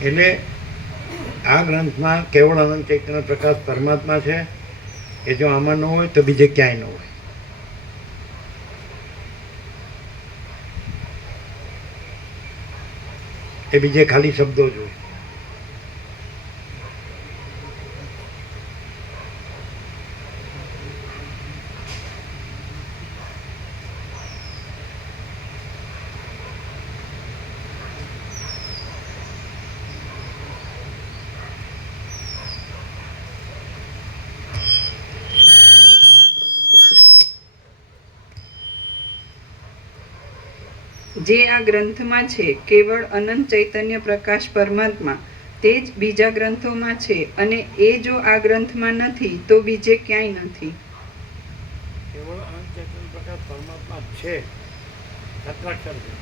એટલે આ ગ્રંથમાં કેવળ અનંત ચૈતન્ય પ્રકાશ પરમાત્મા છે એ જો આમાં ન હોય તો બીજે ક્યાંય ન હોય. એ બીજે ખાલી શબ્દો જ હોય. જે આ ગ્રંથમાં છે કેવળ અનંત ચૈતન્ય પ્રકાશ પરમાત્મા તે જ બીજા ગ્રંથોમાં છે, અને એ જો આ ગ્રંથમાં નથી તો બીજે ક્યાંય નથી. કેવળ અનંત ચૈતન્ય પ્રકાશ પરમાત્મા છે, સત્રાક્ષર છે.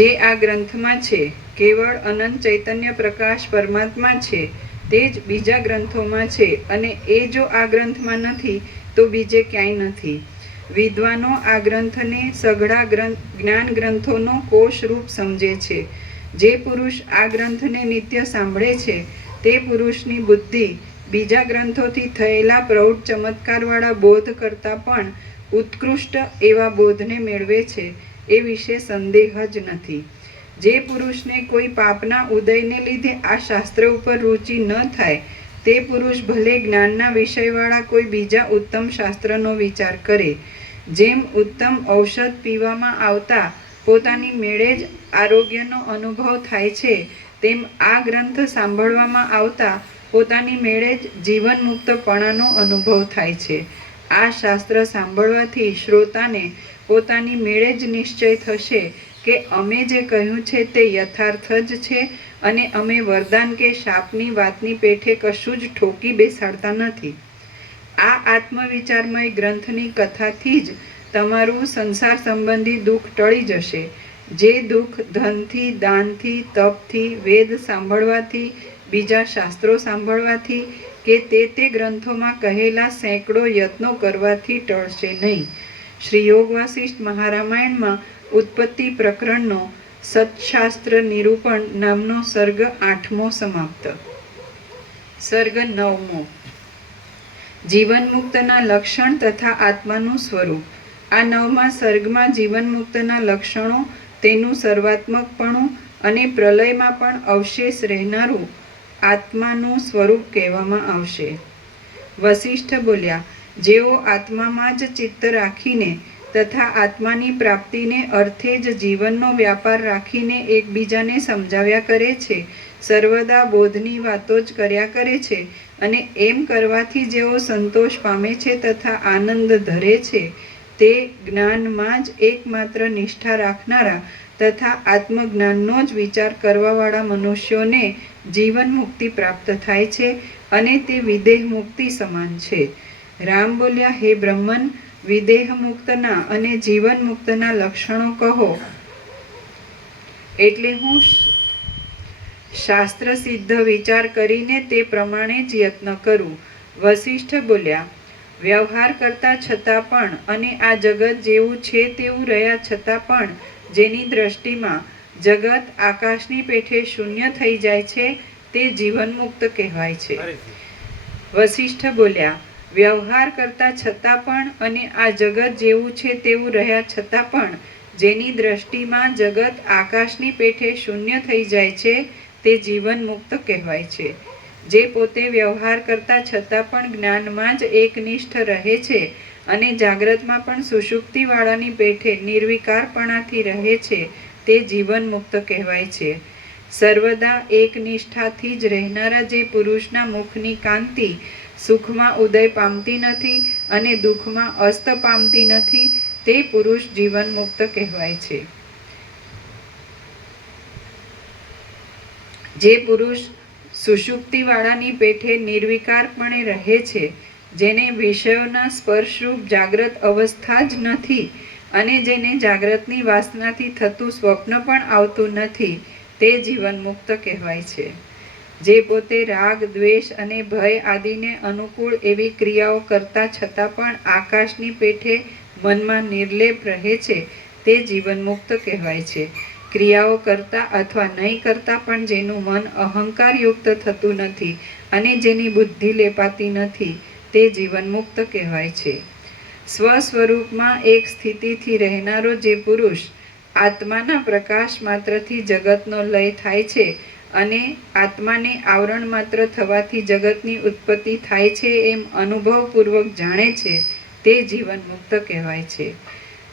જે આ ગ્રંથમાં છે કેવળ અનંત ચૈતન્ય પ્રકાશ પરમાત્મા છે તે જ બીજા ગ્રંથોમાં છે, અને એ જો આ ગ્રંથમાં નથી તો બીજે ક્યાંય નથી. વિદ્વાનો આ ગ્રંથને સઘળા જ્ઞાન ગ્રંથોનો કોષ રૂપ સમજે છે. જે પુરુષ આ ગ્રંથને નિત્ય સાંભળે છે તે પુરુષની બુદ્ધિ બીજા ગ્રંથોથી થયેલા પ્રૌઢ ચમત્કારવાળા બોધ કરતાં પણ ઉત્કૃષ્ટ એવા બોધને મેળવે છે, એ વિશે સંદેહ જ નથી. જે પુરુષને કોઈ પાપના ઉદયને લીધે આ શાસ્ત્ર ઉપર રુચિ ન થાય તે પુરુષ ભલે જ્ઞાનના વિષયવાળા કોઈ બીજા ઉત્તમ શાસ્ત્રનો વિચાર કરે. જેમ ઉત્તમ ઔષધ પીવામાં આવતા પોતાની મેળે જ આરોગ્યનો અનુભવ થાય છે, તેમ આ ગ્રંથ સાંભળવામાં આવતા પોતાની મેળે જ જીવન મુક્તપણાનો અનુભવ થાય છે. આ શાસ્ત્ર સાંભળવાથી શ્રોતાને પોતાની મેળે જ નિશ્ચય થશે કે અમે જે કહ્યું છે તે યથાર્થ જ છે, અને અમે વરદાન કે શાપની વાતની પેઠે કશું જ ઠોકી બેસાડતા નથી. આ આત્મવિચારમય ગ્રંથની કથાથી જ તમારું સંસાર સંબંધી દુઃખ ટળી જશે. જે દુઃખ ધનથી, દાનથી, તપથી, વેદ સાંભળવાથી, બીજા શાસ્ત્રો સાંભળવાથી કે તે ગ્રંથોમાં કહેલા સેંકડો યત્નો કરવાથી ટળશે નહીં. શ્રી યોગ વાસિષ્ઠ મહારામાયણમાં ઉત્પત્તિ પ્રકરણનો સત્શાસ્ત્ર નિરૂપણ નામનો સર્ગ 8મો સમાપ્ત. સર્ગ 9મો. જીવનમુક્તના લક્ષણ તથા આત્માનું સ્વરૂપ. આ 9મા સર્ગમાં જીવનમુક્તના લક્ષણો, તેનું સર્વાત્મકપણું અને પ્રલયમાં પણ અવશેષ રહેનારું આત્માનું સ્વરૂપ કહેવામાં આવશે. વસિષ્ઠ બોલ્યા, જેઓ આત્મામાં જ ચિત્ત રાખીને તથા આત્માની પ્રાપ્તિને અર્થે જ જીવનનો વ્યાપાર રાખીને એકબીજાને સમજાવ્યા કરે છે, સર્વદા બોધની વાતો જ કર્યા કરે છે, અને એમ કરવાથી જેઓ સંતોષ પામે છે તથા આનંદ ધરે છે, તે જ્ઞાનમાં જ એકમાત્ર નિષ્ઠા રાખનારા તથા આત્મજ્ઞાનનો જ વિચાર કરવાવાળા મનુષ્યોને જીવન મુક્તિ પ્રાપ્ત થાય છે, અને તે વિદેહ મુક્તિ સમાન છે. રામ બોલ્યા, હે બ્રહ્મન, વિદેહ મુક્તના અને જીવન મુક્તના લક્ષણો કહો, એટલે હું શાસ્ત્ર સિદ્ધ વિચાર કરીને તે પ્રમાણે જ યત્ન કરું. વસિષ્ઠ બોલ્યા, વ્યવહાર કરતા છતાં પણ અને આ જગત જેવું છે તેવું રહ્યા છતાં પણ જેની દ્રષ્ટિમાં જગત આકાશની પેઠે શૂન્ય થઈ જાય છે તે જીવન મુક્ત કહેવાય છે. વસિષ્ઠ બોલ્યા, વ્યવહાર કરતા છતાં પણ અને આ જગત જેવું છે તેવું રહ્યા છતાં પણ જેની દ્રષ્ટિમાં જગત આકાશની પેઠે શૂન્ય થઈ જાય છે તે જીવન મુક્ત કહેવાય છે. જે પોતે વ્યવહાર કરતા છતાં પણ જ્ઞાનમાં જ એકનિષ્ઠ રહે છે અને જાગ્રતમાં પણ સુષુપ્તિવાળાની પેઠે નિર્વિકારપણાથી રહે છે તે જીવન મુક્ત કહેવાય છે. સર્વદા એકનિષ્ઠાથી જ રહેનારા જે પુરુષના મુખની કાંતિ સુખમાં ઉદય પામતી નથી અને દુઃખમાં અસ્ત પામતી નથી તે પુરુષ જીવન મુક્ત કહેવાય છે. જે પુરુષ સુષુપ્તિવાળાની પેઠે નિર્વિકારપણે રહે છે, જેને વિષયોના સ્પર્શરૂપ જાગ્રત અવસ્થા જ નથી અને જેને જાગ્રતની વાસનાથી થતું સ્વપ્ન પણ આવતું નથી, તે જીવન મુક્ત કહેવાય છે. જે પોતે રાગ, દ્વેષ અને ભય આદિને અનુકૂળ એવી ક્રિયાઓ કરતા છતાં પણ આકાશની પેઠે મનમાં નિર્લેપ રહે છે તે જીવનમુક્ત કહેવાય છે. ક્રિયાઓ કરતા અથવા નહીં કરતા પણ જેનું મન અહંકારયુક્ત થતું નથી અને જેની બુદ્ધિ લેપાતી નથી તે જીવનમુક્ત કહેવાય છે. સ્વસ્વરૂપમાં એક સ્થિતિથી રહેનારો જે પુરુષ આત્માના પ્રકાશ માત્રથી જગતનો લય થાય છે અને આત્માને આવરણ માત્ર થવાથી જગતની ઉત્પત્તિ થાય છે એમ અનુભવપૂર્વક જાણે છે તે જીવનમુક્ત કહેવાય છે.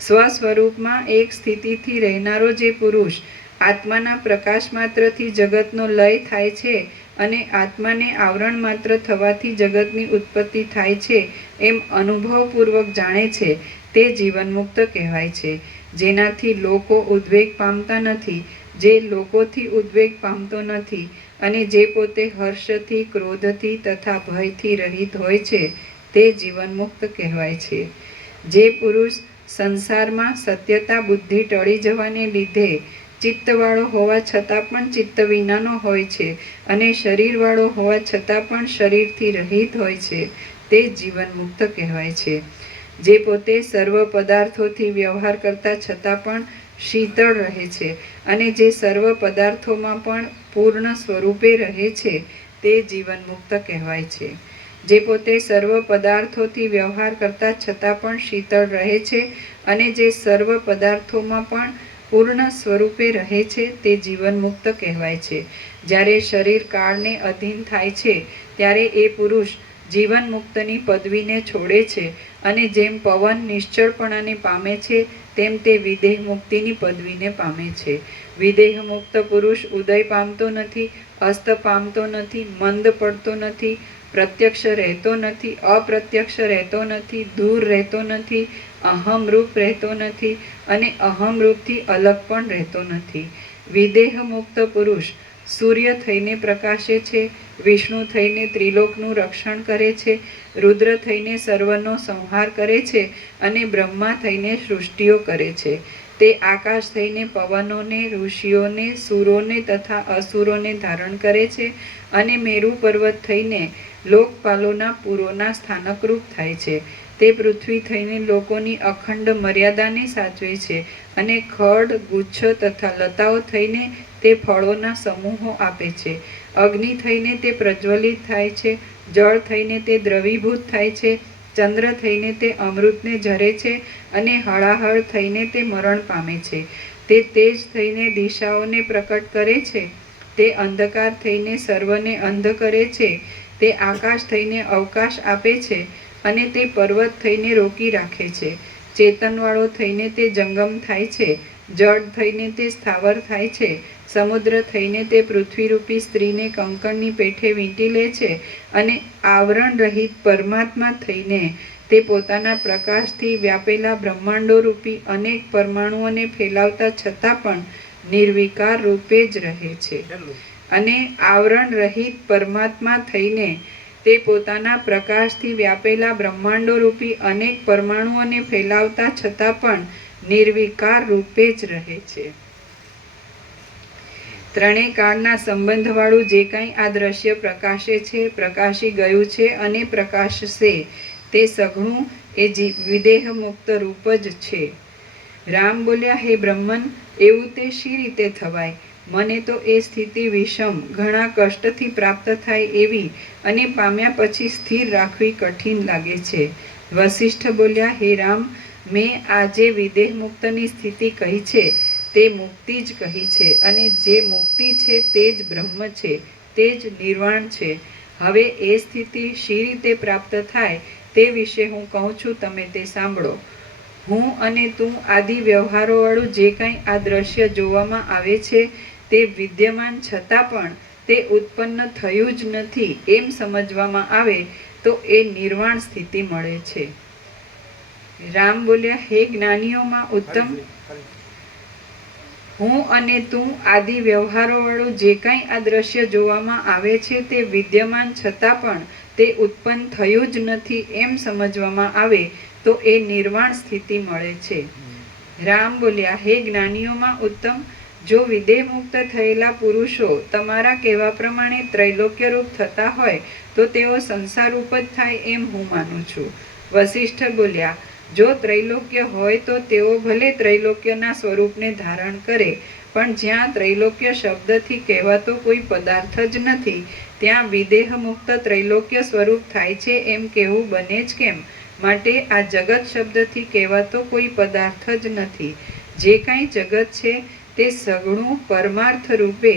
સ્વસ્વરૂપમાં એક સ્થિતિથી રહેનારો જે પુરુષ આત્માના પ્રકાશ માત્રથી જગતનો લય થાય છે અને આત્માને આવરણ માત્ર થવાથી જગતની ઉત્પત્તિ થાય છે એમ અનુભવપૂર્વક જાણે છે તે જીવનમુક્ત કહેવાય છે. જેનાથી લોકો ઉદ્વેગ પામતા નથી, જે લોકોથી ઉદ્વેગ પામતો નથી અને જે પોતે હર્ષથી, ક્રોધથી તથા ભયથી રહિત હોય છે તે જીવનમુક્ત કહેવાય છે. જે પુરુષ સંસારમાં સત્યતા બુદ્ધિ ટળી જવાને લીધે ચિત્તવાળો હોવા છતાં પણ ચિત્ત વિનાનો હોય છે અને શરીરવાળો હોવા છતાં પણ શરીરથી રહિત હોય છે તે જીવનમુક્ત કહેવાય છે. જે પોતે સર્વ પદાર્થોથી વ્યવહાર કરતા છતાં પણ શીતળ રહે છે અને જે સર્વ પદાર્થોમાં પણ પૂર્ણ સ્વરૂપે રહે છે તે જીવનમુક્ત કહેવાય છે. જે પોતે સર્વ પદાર્થોથી વ્યવહાર કરતા છતાં પણ શીતળ રહે છે અને જે સર્વ પદાર્થોમાં પણ પૂર્ણ સ્વરૂપે રહે છે તે જીવનમુક્ત કહેવાય છે. જ્યારે શરીર કાળને અધીન થાય છે ત્યારે એ પુરુષ જીવનમુક્તની પદવીને છોડે છે અને જેમ પવન નિશ્ચળપણાને પામે છે તેમ તે વિદેહ મુક્તિની પદવીને પામે છે. વિદેહ મુક્ત પુરુષ ઉદય પામતો નથી, અસ્ત પામતો નથી, મંદ પડતો નથી, પ્રત્યક્ષ રહેતો નથી, અપ્રત્યક્ષ રહેતો નથી, દૂર રહેતો નથી, અહમરૂપ રહેતો નથી અને અહમરૂપથી અલગ પણ રહેતો નથી. વિદેહ મુક્ત પુરુષ સૂર્ય થઈને પ્રકાશે છે, વિષ્ણુ થઈને ત્રિલોકનું રક્ષણ કરે છે, રુદ્ર થઈને સર્વનો સંહાર કરે છે અને બ્રહ્મા થઈને સૃષ્ટિઓ કરે છે. તે આકાશ થઈને પવનોને, ઋષિઓને, સુરોને તથા અસુરોને ધારણ કરે છે અને મેરુ પર્વત થઈને લોકપાલોના પુરોના સ્થાનકરૂપ થાય છે. તે પૃથ્વી થઈને લોકોની અખંડ મર્યાદાને સાચવે છે અને ખડ, ગુચ્છ તથા લતાઓ થઈને તે ફળોના સમૂહો આપે છે. અગ્નિ થઈને તે પ્રજ્વલિત થાય છે, જળ થઈને તે દ્રવીભૂત થાય છે, ચંદ્ર થઈને તે અમૃતને ઝરે છે અને હળાહળ થઈને તે મરણ પામે છે. તે તેજ થઈને દિશાઓને પ્રકટ કરે છે, તે અંધકાર થઈને સર્વને અંધ કરે છે, તે આકાશ થઈને અવકાશ આપે છે અને તે પર્વત થઈને રોકી રાખે છે. ચેતનવાળો થઈને તે જંગમ થાય છે, જળ થઈને તે સ્થાવર થાય છે, સમુદ્ર થઈને તે પૃથ્વીરૂપી સ્ત્રીને કંકણની પેઠે વીંટી લે છે અને આવરણ રહિત પરમાત્મા થઈને તે પોતાના પ્રકાશથી વ્યાપેલા બ્રહ્માંડોરૂપી અનેક પરમાણુઓને ફેલાવતા છતાં પણ નિર્વિકાર રૂપે જ રહે છે. અને આવરણ રહિત પરમાત્મા થઈને તે પોતાના પ્રકાશથી વ્યાપેલા બ્રહ્માંડોરૂપી અનેક પરમાણુઓને ફેલાવતા છતાં પણ નિર્વિકાર રૂપે જ રહે છે. ત્રણેય કાળના સંબંધવાળું જે કાંઈ આ દ્રશ્ય પ્રકાશે છે, પ્રકાશી ગયું છે અને પ્રકાશશે તે સઘળું એ વિદેહ મુક્ત રૂપ જ છે. રામ બોલ્યા, હે બ્રહ્મન, એવું તે શી રીતે થવાય? મને તો એ સ્થિતિ વિષમ, ઘણા કષ્ટથી પ્રાપ્ત થાય એવી અને પામ્યા પછી સ્થિર રાખવી કઠિન લાગે છે. વસિષ્ઠ બોલ્યા, હે રામ, મેં આ જે વિદેહ મુક્તની સ્થિતિ કહી છે તે મુક્તિ જ કહી છે અને જે મુક્તિ છે તે જ બ્રહ્મ છે, તે જ નિર્વાણ છે. હવે એ સ્થિતિ શી રીતે પ્રાપ્ત થાય તે વિશે હું કહું છું, તમે તે સાંભળો. હું અને તું આદિ વ્યવહારોવાળું જે કાંઈ આ દ્રશ્ય જોવામાં આવે છે તે વિદ્યમાન છતાં પણ તે ઉત્પન્ન થયું જ નથી એમ સમજવામાં આવે તો એ નિર્વાણ સ્થિતિ મળે છે. રામ બોલ્યા, હે જ્ઞાનીઓમાં ઉત્તમ, હું અને તું આદિ વ્યવહારોવાળું જે કાંઈ આ દ્રશ્ય જોવામાં આવે છે તે વિદ્યમાન છતાં પણ તે ઉત્પન્ન થયું જ નથી એમ સમજવામાં આવે તો એ નિર્વાણ સ્થિતિ મળે છે. રામ બોલ્યા, હે જ્ઞાનીઓમાં ઉત્તમ, જો વિદેહ મુક્ત થયેલા પુરુષો તમારા કહેવા પ્રમાણે ત્રૈલોક્યરૂપ થતા હોય તો તેઓ સંસારરૂપ જ થાય એમ હું માનું છું. વસિષ્ઠ બોલ્યા, જો ત્રૈલોક્ય હોય તો તેઓ ભલે ત્રૈલોક્યના સ્વરૂપને ધારણ કરે, પણ જ્યાં ત્રૈલોક્ય શબ્દથી કહેવાતો કોઈ પદાર્થ જ નથી, ત્યાં વિદેહ મુક્ત ત્રૈલોક્ય સ્વરૂપ થાય છે એમ કહેવું બને જ કેમ? માટે આ જગત શબ્દથી કહેવાતો કોઈ પદાર્થ જ નથી. જે કાંઈ જગત છે તે સગુણું પરમાર્થ રૂપે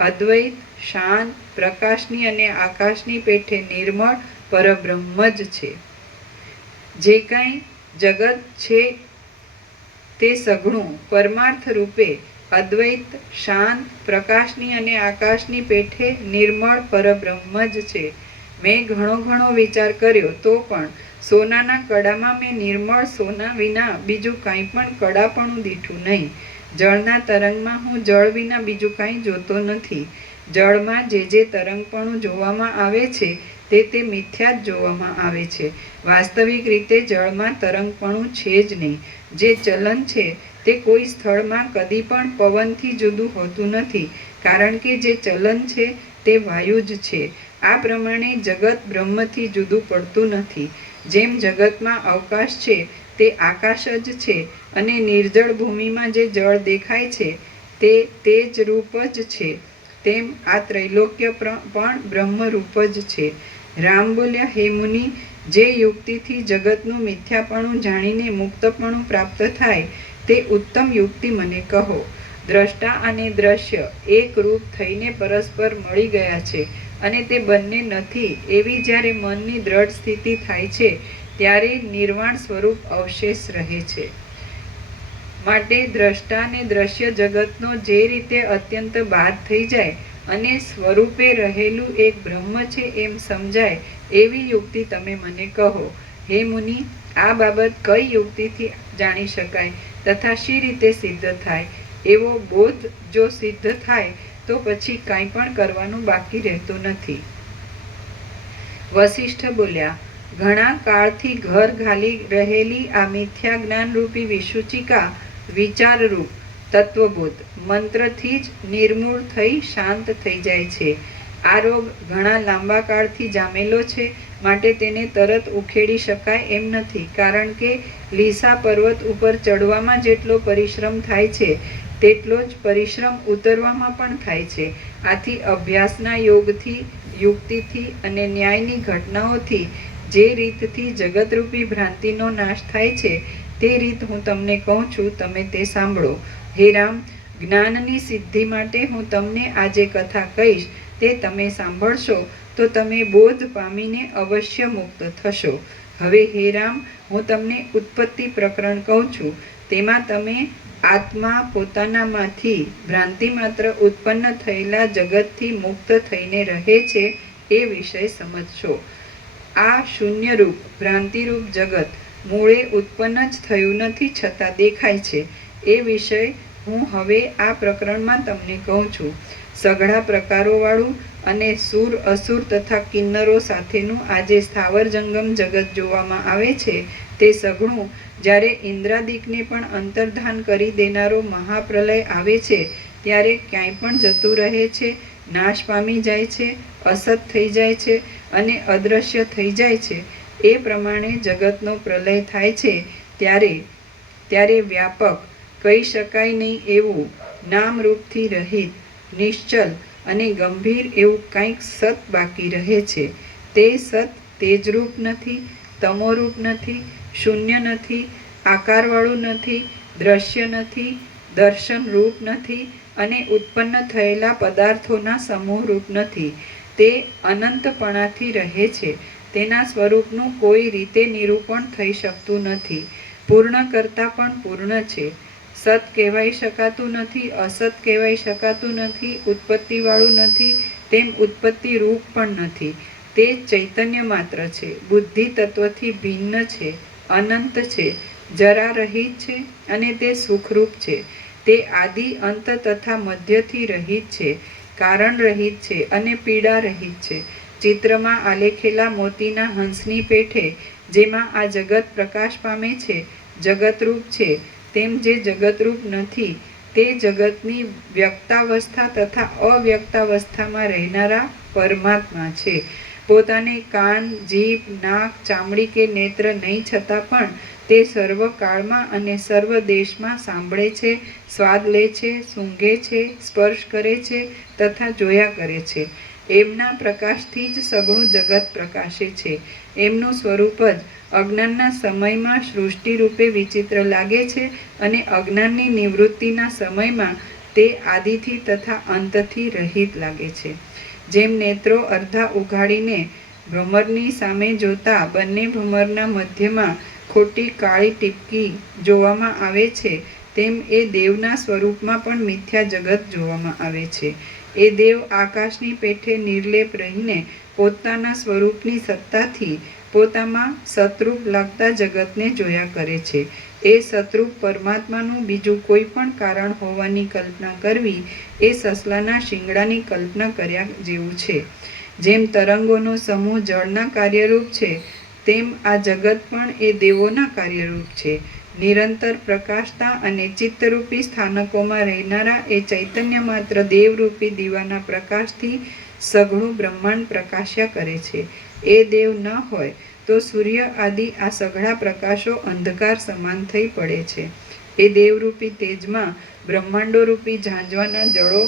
અદ્વૈત, શાંત, પ્રકાશની અને આકાશની પેઠે નિર્મળ પરબ્રહ્મ જ છે. જે કાંઈ જગત છે તે સગુણું પરમાર્થ રૂપે અદ્વૈત, શાંત, પ્રકાશની અને આકાશની પેઠે નિર્મળ પરબ્રહ્મ જ છે. મેં ઘણો વિચાર કર્યો તો પણ સોનાના કડામાં મેં નિર્મળ સોના વિના બીજું કાંઈ પણ કડાપણું દીઠું નહીં. જળના તરંગમાં હું જળ વિના બીજું કાંઈ જોતો નથી. જળમાં જે તરંગપણું જોવામાં આવે છે તે મિથ્યા જ જોવામાં આવે છે. વાસ્તવિક રીતે જળમાં તરંગપણું છે જ નહીં. જે ચલન છે તે કોઈ સ્થળમાં કદી પણ પવનથી જુદું હોતું નથી, કારણ કે જે ચલન છે તે વાયુ જ છે. આ પ્રમાણે જગત બ્રહ્મથી જુદું પડતું નથી. જેમ જગતમાં અવકાશ છે તે આકાશ જ છે, અને નિર્જળ ભૂમિમાં જે જળ દેખાય છે તે તેજ રૂપ જ છે, તેમ આ ત્રૈલોક્ય પણ બ્રહ્મરૂપ જ છે. રામ બોલ્યા, હે મુનિ, જે યુક્તિથી જગતનું મિથ્યાપણું જાણીને મુક્તપણું પ્રાપ્ત થાય તે ઉત્તમ યુક્તિ મને કહો. દ્રષ્ટા અને દ્રશ્ય એક રૂપ થઈને પરસ્પર મળી ગયા છે અને તે બંને નથી એવી જ્યારે મનની દ્રઢ સ્થિતિ થાય છે ત્યારે નિર્વાણ સ્વરૂપ અવશેષ રહે છે. માટે દ્રષ્ટા અને દ્રશ્ય જગતનો જે રીતે અત્યંત બાદ થઈ જાય અને સ્વરૂપે રહેલું એક બ્રહ્મ છે એમ સમજાય એવી યુક્તિ તમે મને કહો. હે મુનિ, આ બાબત કઈ યુક્તિથી જાણી શકાય તથા શી રીતે સિદ્ધ થાય? એવો બોધ જો સિદ્ધ થાય તો પછી કાંઈ પણ કરવાનું બાકી રહેતું નથી. વસિષ્ઠ બોલ્યા, ઘણા કાળથી ઘર ઘાલી રહેલી આ મિથ્યા જ્ઞાનરૂપી વિસૂચિકા વિચારરૂપ તત્વબોધ મંત્રથી જ નિર્મૂળ થઈ શાંત થઈ જાય છે. આ રોગ ઘણા લાંબા કાળથી જામેલો છે, માટે તેને તરત ઉખેડી શકાય એમ નથી, કારણ કે લીસા પર્વત ઉપર ચડવામાં જેટલો પરિશ્રમ થાય છે તેટલો જ પરિશ્રમ ઉતરવામાં પણ થાય છે. આથી અભ્યાસના યોગથી, યુક્તિથી અને ન્યાયની ઘટનાઓથી જે રીતથી જગતરૂપી ભ્રાંતિનો નાશ થાય છે તે રીત હું તમને કહું છું, તમે તે સાંભળો. હે રામ, જ્ઞાનની સિદ્ધિ માટે હું તમને આ જે કથા કહીશ તે તમે સાંભળશો તો તમે બોધ પામીને અવશ્ય મુક્ત થશો. હવે હે રામ, હું તમને ઉત્પત્તિ પ્રકરણ કહું છું. તેમાં તમે આત્મા પોતાનામાંથી ભ્રાંતિ માત્ર ઉત્પન્ન થયેલા જગતથી મુક્ત થઈને રહે છે એ વિષય સમજશો. આ શૂન્યરૂપ ભ્રાંતિરૂપ જગત મૂળે ઉત્પન્ન જ થયું નથી, છતાં દેખાય છે એ વિષય હું હવે આ પ્રકરણમાં તમને કહું છું. સઘળા પ્રકારોવાળું અને સુર, અસુર તથા કિન્નરો સાથેનું આ જે સ્થાવર જંગમ જગત જોવામાં આવે છે તે સઘળું જ્યારે ઇન્દ્રાદિકને પણ અંતર્ધાન કરી દેનારો મહાપ્રલય આવે છે ત્યારે ક્યાંય પણ જતું રહે છે, નાશ પામી જાય છે, અસત થઈ જાય છે અને અદૃશ્ય થઈ જાય છે. એ પ્રમાણે જગતનો પ્રલય થાય છે ત્યારે વ્યાપક, કહી શકાય નહીં એવું, નામરૂપથી રહિત, નિશ્ચલ અને ગંભીર એવું કંઈક સત બાકી રહે છે. તે સત તેજરૂપ નથી, તમોરૂપ નથી, શૂન્ય નથી, આકારવાળું નથી, દ્રશ્ય નથી, દર્શનરૂપ નથી અને ઉત્પન્ન થયેલા પદાર્થોના સમૂહરૂપ નથી. તે અનંતપણાથી રહે છે. તેના સ્વરૂપનું કોઈ રીતે નિરૂપણ થઈ શકતું નથી. પૂર્ણ કરતાં પણ પૂર્ણ છે. સત કહેવાઈ શકાતું નથી, અસત કહેવાઈ શકાતું નથી, ઉત્પત્તિવાળું નથી, તેમ ઉત્પત્તિ રૂપ પણ નથી. તે ચૈતન્ય માત્ર છે, બુદ્ધિ તત્વથી ભિન્ન છે, અનંત છે, જરા રહિત છે અને તે સુખરૂપ છે. તે આદિ, અંત તથા મધ્યથી રહિત છે, કારણ રહિત છે અને પીડા રહિત છે. ચિત્રમાં આલેખેલા મોતીના હંસની પેઠે જેમાં આ જગત પ્રકાશ પામે છે, જગતરૂપ છે, તેમ જે જગતરૂપ નથી તે જગતની વ્યક્તાવસ્થા તથા અવ્યક્તાવસ્થામાં રહેનારા પરમાત્મા છે. પોતાને કાન, જીભ, નાક, ચામડી કે નેત્ર નહીં છતાં પણ તે સર્વ કાળમાં અને સર્વ દેશમાં સાંભળે છે, સ્વાદ લે છે, સૂંઘે છે, સ્પર્શ કરે છે તથા જોયા કરે છે. એમના પ્રકાશથી જ સઘળું જગત પ્રકાશે છે. એમનું સ્વરૂપ જ અજ્ઞાનના સમયમાં સૃષ્ટિરૂપે વિચિત્ર લાગે છે અને અજ્ઞાનની નિવૃત્તિના સમયમાં તે આદિથી તથા અંતથી રહિત લાગે છે. જેમ નેત્રો અર્ધા ઉઘાડીને ભ્રમરની સામે જોતા બંને ભ્રમરના મધ્યમાં ખોટી કાળી ટીપકી જોવામાં આવે છે, તેમ એ દેવના સ્વરૂપમાં પણ મિથ્યા જગત જોવામાં આવે છે. એ દેવ આકાશની પેઠે નિર્લેપ રહીને પોતાના સ્વરૂપની સત્તાથી પોતામાં સતરૂપ લાગતા જગતને જોયા કરે છે. એ સતરૂપ પરમાત્માનું બીજું કોઈ પણ કારણ હોવાની કલ્પના કરવી એ સસલાના શિંગડાની કલ્પના કર્યા જેવું છે. જેમ તરંગોનો સમૂહ જળના કાર્યરૂપ છે, તેમ આ જગત પણ એ દેવોના કાર્યરૂપ છે. નિરંતર પ્રકાશતા અને ચિત્તરૂપી સ્થાનકોમાં રહેનારા એ ચૈતન્ય માત્ર દેવરૂપી દીવાના પ્રકાશથી સઘળું બ્રહ્માંડ પ્રકાશ્યા કરે છે. એ દેવ ન હોય તો સૂર્ય આદિ આ સઘળા પ્રકાશો અંધકાર સમાન થઈ પડે છે. એ દેવરૂપી તેજમાં બ્રહ્માંડોરૂપી ઝાંઝવાના જળો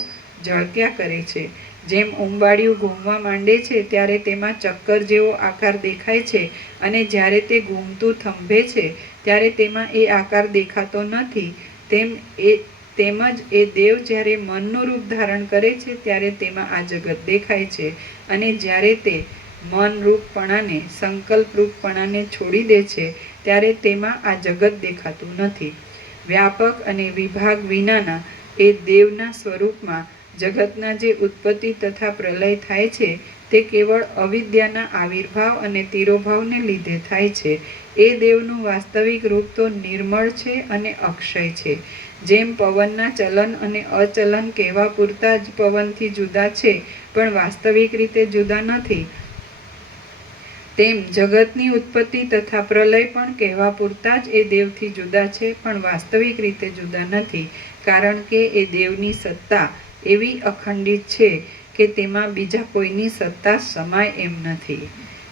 ઝળક્યા કરે છે. જેમ ઉંબાડિયું ઘૂમવા માંડે છે ત્યારે તેમાં ચક્કર જેવો આકાર દેખાય છે, અને જ્યારે તે ઘૂમતું થંભે છે ત્યારે તેમાં એ આકાર દેખાતો નથી, તેમજ એ દેવ જ્યારે મનનું રૂપ ધારણ કરે છે ત્યારે તેમાં આ જગત દેખાય છે, અને જ્યારે તે મન રૂપપણાને સંકલ્પ રૂપપણાને છોડી દે છે ત્યારે તેમાં આ જગત દેખાતું નથી. વ્યાપક અને વિભાગ વિનાના એ દેવના સ્વરૂપમાં જગતના જે ઉત્પત્તિ તથા પ્રલય થાય છે તે કેવળ અવિદ્યાના આવિર્ભાવ અને તિરોભાવને લીધે થાય છે. એ દેવનું વાસ્તવિક રૂપ તો નિર્મળ છે અને અક્ષય છે. જેમ પવનના ચલન અને અચલન કહેવા પૂરતા જ પવનથી જુદા છે પણ વાસ્તવિક રીતે જુદા નથી, તેમ જગતની ઉત્પત્તિ તથા પ્રલય પણ કહેવા પૂરતા જ એ દેવથી જુદા છે પણ વાસ્તવિક રીતે જુદા નથી. કારણ કે એ દેવની સત્તા એવી અખંડિત છે કે તેમાં બીજા કોઈની સત્તા સમાય એમ નથી.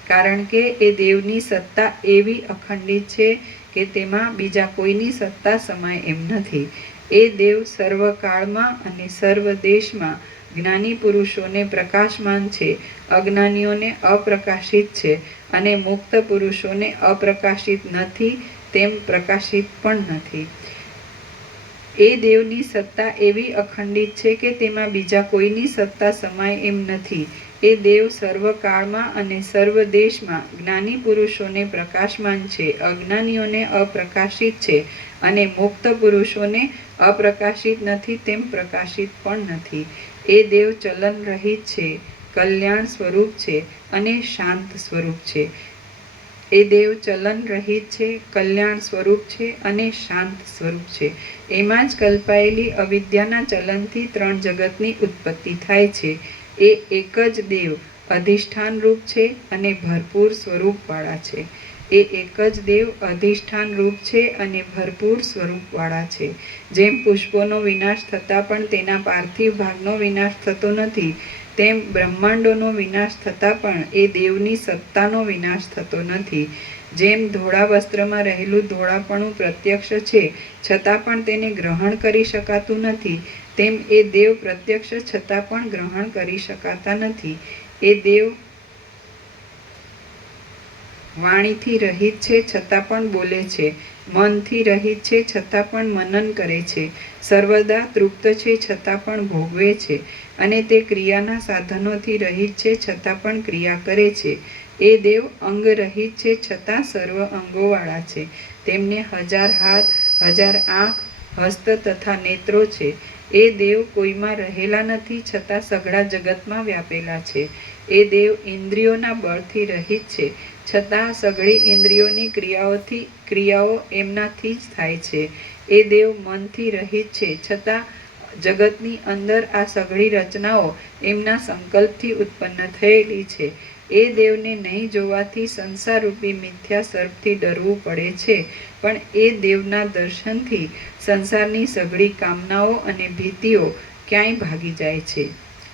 કારણ કે એ દેવની સત્તા એવી અખંડિત છે કે તેમાં બીજા કોઈની સત્તા સમાય એમ નથી. એ દેવ સર્વકાળમાં અને સર્વ દેશમાં જ્ઞાની પુરુષોને પ્રકાશમાન છે, અજ્ઞાનીઓને અપ્રકાશિત છે, અને મુક્ત પુરુષોને અપ્રકાશિત નથી તેમ પ્રકાશિત પણ નથી. એ દેવની સત્તા એવી અખંડિત છે કે તેમાં બીજા કોઈની સત્તા સમાય એમ નથી. એ દેવ સર્વકાળમાં અને સર્વ દેશમાં જ્ઞાની પુરુષોને પ્રકાશમાન છે, અજ્ઞાનીઓને અપ્રકાશિત છે, અને મુક્ત પુરુષોને અપ્રકાશિત નથી તેમ પ્રકાશિત પણ નથી. એ દેવ ચલન રહિત છે, કલ્યાણ સ્વરૂપ છે અને શાંત સ્વરૂપ છે. એ દેવ ચલન રહિત છે, કલ્યાણ સ્વરૂપ છે અને શાંત સ્વરૂપ છે. એમાં જ કલ્પાયેલી અવિદ્યાના ચલનથી ત્રણ જગતની ઉત્પત્તિ થાય છે. એ એક જ દેવ અધિષ્ઠાન રૂપ છે અને ભરપૂર સ્વરૂપવાળા છે. એ એક જ દેવ અધિષ્ઠાન રૂપ છે અને ભરપૂર સ્વરૂપવાળા છે. જેમ પુષ્પોનો વિનાશ થતાં પણ તેના પાર્થિવ ભાગનો વિનાશ થતો નથી, તેમ બ્રહ્માંડોનો વિનાશ થતાં પણ એ દેવની સત્તાનો વિનાશ થતો નથી. જેમ ધોળા વસ્ત્રમાં રહેલું ધોળાપણું પ્રત્યક્ષ છે છતાં પણ તેને ગ્રહણ કરી શકાતું નથી, તેમ એ દેવ પ્રત્યક્ષ છતાં પણ ગ્રહણ કરી શકાતા નથી. એ દેવ વાણીથી રહિત છે છતાં પણ બોલે છે, મનથી રહિત છે છતાં પણ મનન કરે છે, સર્વદા તૃપ્ત છે છતાં પણ ભોગવે છે, અને તે ક્રિયાના સાધનોથી રહિત છે છતાં પણ ક્રિયા કરે છે. એ દેવ અંગ રહિત છે છતાં સર્વ અંગોવાળા છે. તેમને 1000 હાથ, 1000 આંખ, હસ્ત તથા નેત્રો છે. એ દેવ કોઈમાં રહેલા નથી છતાં સઘળા જગતમાં વ્યાપેલા છે. એ દેવ ઇન્દ્રિયોના બળથી રહિત છે છતાં સઘળી ઇન્દ્રિયોની ક્રિયાઓ એમનાથી જ થાય છે. એ દેવ મનથી રહિત છે છતાં જગતની અંદર આ સઘળી રચનાઓ એમના સંકલ્પથી ઉત્પન્ન થયેલી છે. એ દેવને નહીં જોવાથી સંસારરૂપી મિથ્યા સર્પથી ડરવું પડે છે, પણ એ દેવના દર્શનથી સંસારની સઘળી કામનાઓ અને ભીતિઓ ક્યાંય ભાગી જાય છે.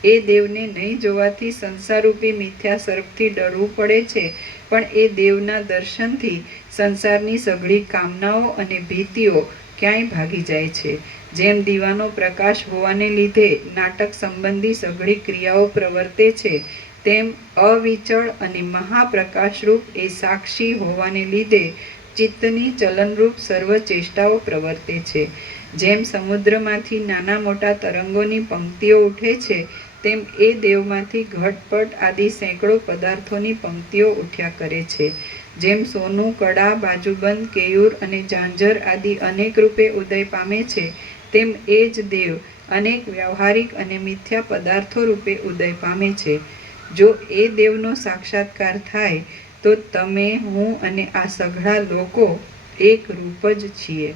એ દેવને નહીં જોવાથી સંસારરૂપી મિથ્યા સર્પથી ડરવું પડે છે, પણ એ દેવના દર્શનથી સંસારની સઘળી કામનાઓ અને ભીતિઓ ક્યાંય ભાગી જાય છે. જેમ દીવાનો પ્રકાશ હોવાને લીધે નાટક સંબંધી સઘળી ક્રિયાઓ પ્રવર્તે છે, તેમ અવિચળ અને મહાપ્રકાશરૂપ એ સાક્ષી હોવાને લીધે ચિત્તની ચલનરૂપ સર્વ ચેષ્ટાઓ પ્રવર્તે છે. જેમ સમુદ્રમાંથી નાના મોટા તરંગોની પંક્તિઓ ઉઠે છે, તેમ એ દેવમાંથી ઘટપટ આદિ સેંકડો પદાર્થોની પંક્તિઓ ઉઠ્યા કરે છે. જેમ સોનું, કડા, બાજુબંધ, કેયુર અને ઝાંઝર આદિ અનેક રૂપે ઉદય પામે છે, તેમ એ જ દેવ અનેક વ્યવહારિક અને મિથ્યા પદાર્થો રૂપે ઉદય પામે છે. જો એ દેવનો સાક્ષાત્કાર થાય તો તમે, હું અને આ સઘળા લોકો એક રૂપ જ છીએ.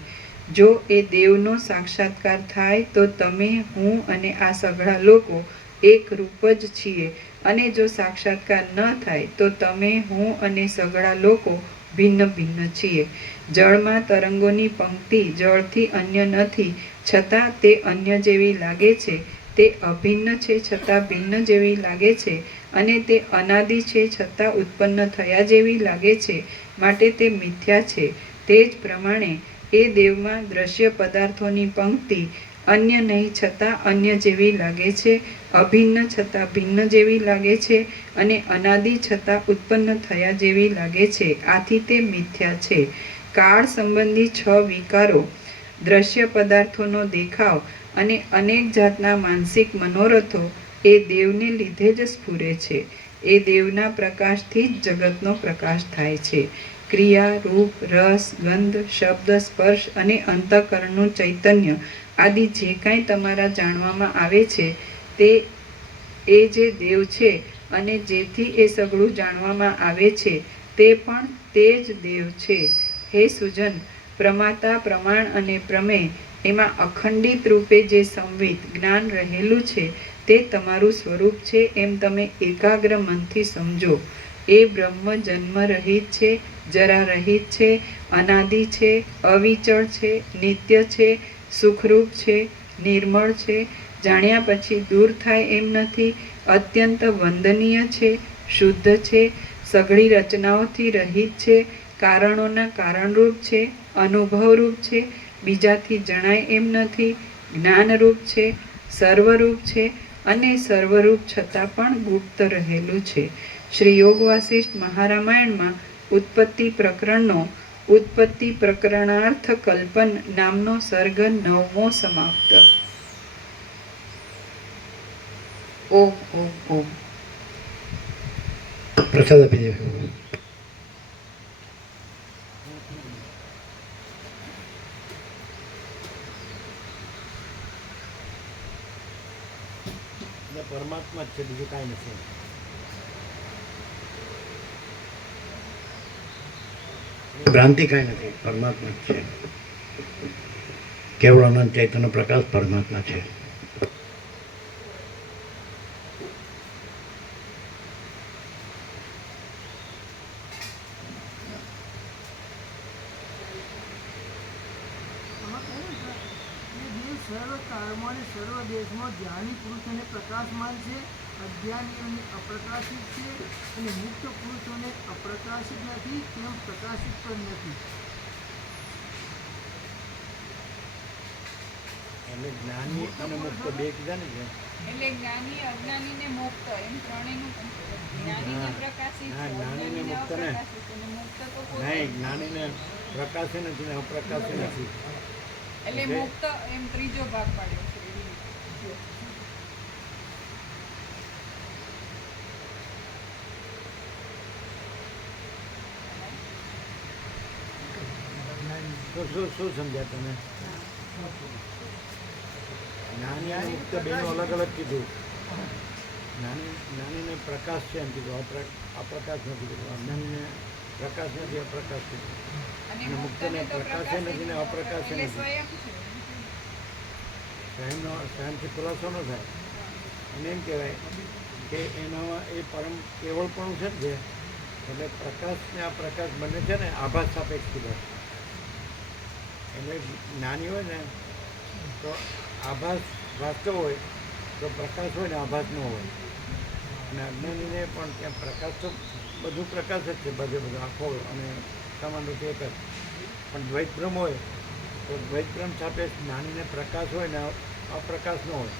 જો એ દેવનો સાક્ષાત્કાર થાય તો તમે, હું અને આ સઘળા લોકો એક રૂપ જ છીએ, અને જો સાક્ષાત્કાર ન થાય તો તમે, હું અને સઘળા લોકો ભિન્ન ભિન્ન છીએ. જળમાં તરંગોની પંક્તિ જળથી અન્ય નથી, છતાં તે અન્ય જેવી લાગે છે. તે અભિન્ન છે, છતાં ભિન્ન જેવી લાગે છે, અને તે અનાદિ છે, છતાં ઉત્પન્ન થયા જેવી લાગે છે, માટે તે મિથ્યા છે. તે જ પ્રમાણે એ દેવમાં દ્રશ્ય પદાર્થોની પંક્તિ અન્ય નહીં, છતાં અન્ય જેવી લાગે છે, અભિન્ન છતાં ભિન્ન જેવી લાગે છે, અને અનાદિ છતાં ઉત્પન્ન થયા જેવી લાગે છે. આથી તે મિથ્યા છે. કાળ સંબંધી 6 વિકારો, દ્રશ્ય પદાર્થોનો દેખાવ અને અનેક જાતના માનસિક મનોરથો એ દેવને લીધે જ સ્ફુરે છે. એ દેવના પ્રકાશથી જ જગતનો પ્રકાશ થાય છે. ક્રિયા, રૂપ, રસ, ગંધ, શબ્દ, સ્પર્શ અને અંતઃકરણનું ચૈતન્ય આદિ જે કાંઈ તમારા જાણવામાં આવે છે, તે એ જે દેવ છે, અને જેથી એ સઘળું જાણવામાં આવે છે, તે પણ તે જ દેવ છે. હે સુજન, પ્રમાતા, પ્રમાણ અને પ્રમેય એમાં અખંડિત રૂપે જે સંવિત જ્ઞાન રહેલું છે, તે તમારું સ્વરૂપ છે એમ તમે એકાગ્ર મનથી સમજો. એ બ્રહ્મ જન્મ રહિત છે, જરા રહિત છે, અનાદિ છે, અવિચળ છે, નિત્ય છે, સુખરૂપ છે, નિર્મળ છે, જાણ્યા પછી દૂર થાય એમ નથી, અત્યંત વંદનીય છે, શુદ્ધ છે, સઘળી રચનાઓથી રહિત છે, કારણોના કારણરૂપ છે, અનુભવરૂપ છે, બીજાથી જણાય એમ નથી, જ્ઞાનરૂપ છે, સર્વરૂપ છે, અને સર્વરૂપ છતાં પણ ગુપ્ત રહેલું છે. શ્રી યોગ વાસિષ્ઠ મહારામાયણમાં ઉત્પત્તિ પ્રકરણનો ઉત્પત્તિ પ્રકરણાર્થ કલ્પન નામનો સર્ગ 9મો સમાપ્ત. ઓમ ઓમ ઓમ. પ્રસાદ આપી દે. પરમાત્મા જ છે, બીજું કાંઈ નથી. ભ્રાંતિ કાંઈ નથી, પરમાત્મા જ છે. કેવળ અનંત ચૈતન્ય પ્રકાશ પરમાત્મા છે. સર્વ કાળમાં અને સર્વ દેશમાં જ્ઞાની પુરુષ અને પ્રકાશમાન છે, અજ્ઞાની અને અપ્રકાશિત છે, અને મુક્ત પુરુષોને અપ્રકાશિત નથી, તેમ પ્રકાશિત પણ નથી. એટલે જ્ઞાની અને મુક્ત બે કીધા ને છે. એટલે જ્ઞાની, અજ્ઞાની ને મુક્ત એમ ત્રણેયનું જ્ઞાનીને પ્રકાશિત, જ્ઞાનીને મુક્ત ને મુક્ત તો નહીં, જ્ઞાનીને પ્રકાશે નથી ને અપ્રકાશે નથી. એટલે મુક્ત એમ ત્રીજો ભાગ પાડ્યો છે. શું સમજ્યા તમે? જ્ઞાની અને મુક્ત બેનો અલગ અલગ કીધું. જ્ઞાનીને પ્રકાશ છે એમ કીધું, અપ્રકાશ નથી કીધું. અજ્ઞાનીને પ્રકાશ નથી, અપ્રકાશ કીધું. અને મુક્તને પ્રકાશે નથી ને અપ્રકાશે નથી. સ્વયંથી ખુલાસો ન થાય. અને એમ કહેવાય કે એનામાં એ પરમ કેવળપણું છે ને, એટલે પ્રકાશ ને આ પ્રકાશ બંને છે ને આભાસ સાપેક્ષ કીધા. એટલે જ્ઞાની હોય ને તો આભાસ વાસ્તવ હોય તો પ્રકાશ હોય ને આભાસ ન હોય. અને અજ્ઞાનીને પણ ત્યાં પ્રકાશ તો બધું પ્રકાશ જ છે, બધું આખો અને સમાન રૂપે એક જ. પણ દ્વૈત બ્રહ્મ હોય તો દ્વૈત બ્રહ્મ સાથે જ્ઞાનીને પ્રકાશ હોય ને અપ્રકાશ ન હોય,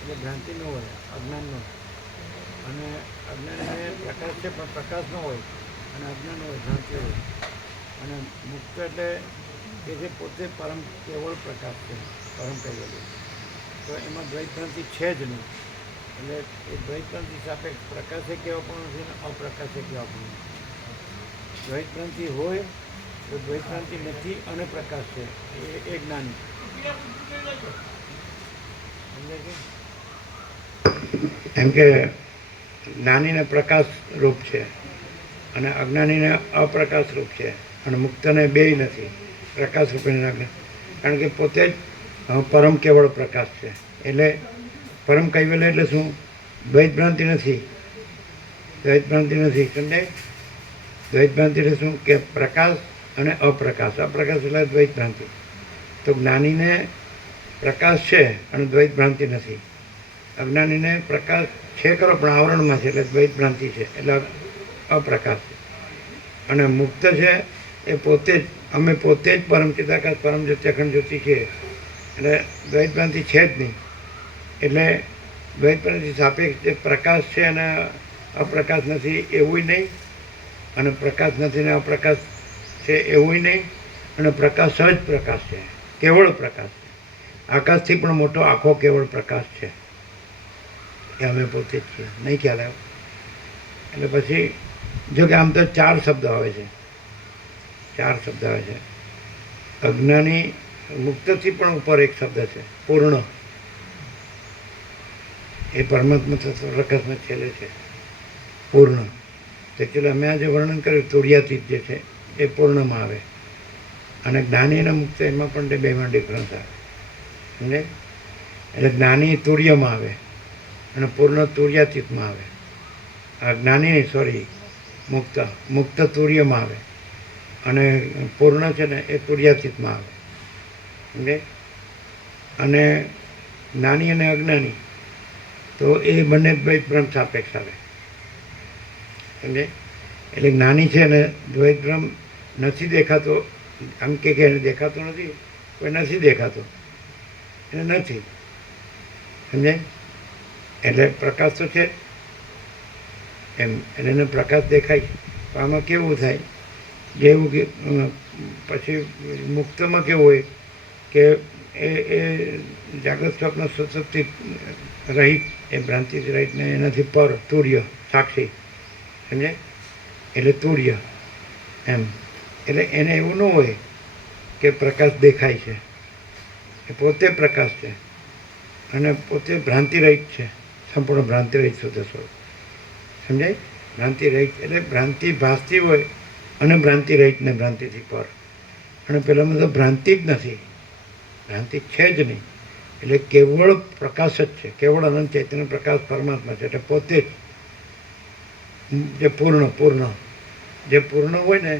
એટલે ભ્રાંતિ ન હોય, અજ્ઞાન ન હોય. અને અજ્ઞાનીને પ્રકાશ છે પણ પ્રકાશ ન હોય, અને અજ્ઞાન હોય, ભ્રાંતિ હોય. અને મુક્ત એટલે કે જે પોતે પરમ કેવળ પ્રકાશ છે, પરમ કહેવાય, તો એમાં દ્વૈત ભ્રાંતિ છે જ નહીં. એટલે એ દ્વૈત ભ્રાંતિ સાપેક્ષ પ્રકાશે કેવા પણ નથી ને અપ્રકાશે કેવા પણ નથી. દ્વૈત ભ્રાંતિ હોય તો દ્વૈત ભ્રાંતિ નથી અને પ્રકાશ છે, એ જ્ઞાની. સમજાય છે? એમ કે જ્ઞાનીને પ્રકાશ રૂપ છે અને અજ્ઞાનીને અપ્રકાશ રૂપ છે, અને મુક્તને બેય નથી, પ્રકાશ રૂપે કારણ કે પોતે જ પરમ કેવળ પ્રકાશ છે. એટલે પરમ કૈવલ્ય એટલે શું? દ્વૈત ભ્રાંતિ નથી, દ્વૈત ભ્રાંતિ નથી. સમજાય? દ્વૈત ભ્રાંતિ એટલે શું? કે પ્રકાશ અને અપ્રકાશ. અપ્રકાશ એટલે દ્વૈત ભ્રાંતિ. તો જ્ઞાનીને પ્રકાશ છે અને દ્વૈત ભ્રાંતિ નથી. અજ્ઞાનીને પ્રકાશ છે ખરો પણ આવરણમાં છે, એટલે દ્વૈત ભ્રાંતિ છે, એટલે અપ્રકાશ છે. અને મુક્ત છે એ પોતે જ, અમે પોતે જ પરમ ચિદાકાશ પરમ જ્યોતિ અખંડ જ્યોતિ છે, એટલે દ્વૈત ભ્રાંતિ છે જ નહીં. એટલે દ્વૈત ભ્રાંતિ સાપેક્ષ જે પ્રકાશ છે અને અપ્રકાશ નથી એવું નહીં, અને પ્રકાશ નથી ને અપ્રકાશ છે એવું નહીં, અને પ્રકાશ જ પ્રકાશ છે, કેવળ પ્રકાશ છે. આકાશથી પણ મોટો આખો કેવળ પ્રકાશ છે, એ અમે પોતે જ છીએ. નહીં ખ્યાલ આવ્યો? એટલે પછી જો કે આમ તો 4 શબ્દ આવે છે, 4 શબ્દ આવે છે. અજ્ઞાની મુક્તથી પણ ઉપર એક શબ્દ છે, પૂર્ણ. એ પરમાત્મા તત્વ પ્રકાશમાં છેલ્લે છે, પૂર્ણ. એકચ્યુઅલી અમે આજે વર્ણન કર્યું તુર્યાતીત જે છે એ પૂર્ણમાં આવે, અને જ્ઞાની અને મુક્ત એમાં પણ તે બેમાં ડિફરન્સ આવે. સમજે? એટલે જ્ઞાની તુર્યમાં આવે અને પૂર્ણ તુર્યાતીતમાં આવે. આ જ્ઞાની સોરી મુક્ત મુક્ત તુર્યમાં આવે અને પૂર્ણ છે ને એ તુર્યાતીતમાં આવે. સમજે? અને જ્ઞાની અને અજ્ઞાની તો એ બંને દ્વૈત બ્રહ્મ સાપેક્ષ આવે. સમજે? એટલે જ્ઞાની છે ને દ્વૈત બ્રહ્મ નથી દેખાતો, આમ કે એને દેખાતો નથી, કોઈ નથી દેખાતો, એને નથી. સમજે? એટલે પ્રકાશ તો છે એમ, એટલે એને પ્રકાશ દેખાય. પણ આમાં કેવું થાય, જેવું કે પછી મુક્તમાં કેવું હોય કે એ જાગૃત સ્વપ્ન સતતથી રહિત, એ ભ્રાંતિથી રહિત ને એનાથી પર તુર્ય સાક્ષી. સમજે? એટલે તુર્ય એમ. એટલે એને એવું ન હોય કે પ્રકાશ દેખાય છે, એ પોતે પ્રકાશ છે અને પોતે ભ્રાંતિ રહિત છે, સંપૂર્ણ ભ્રાંતિ રહિત શુદ્ધ સ્વરૂપ. સમજાય? ભ્રાંતિ રહિત એટલે ભ્રાંતિ ભાસતી હોય અને ભ્રાંતિ રહિત ને ભ્રાંતિથી પર. અને પેલામાં તો ભ્રાંતિ જ નથી, ભ્રાંતિ છે જ નહીં. એટલે કેવળ પ્રકાશ જ છે, કેવળ અનંત ચૈતન્ય પ્રકાશ પરમાત્મા છે. એટલે પોતે જ જે પૂર્ણ જે પૂર્ણ હોય ને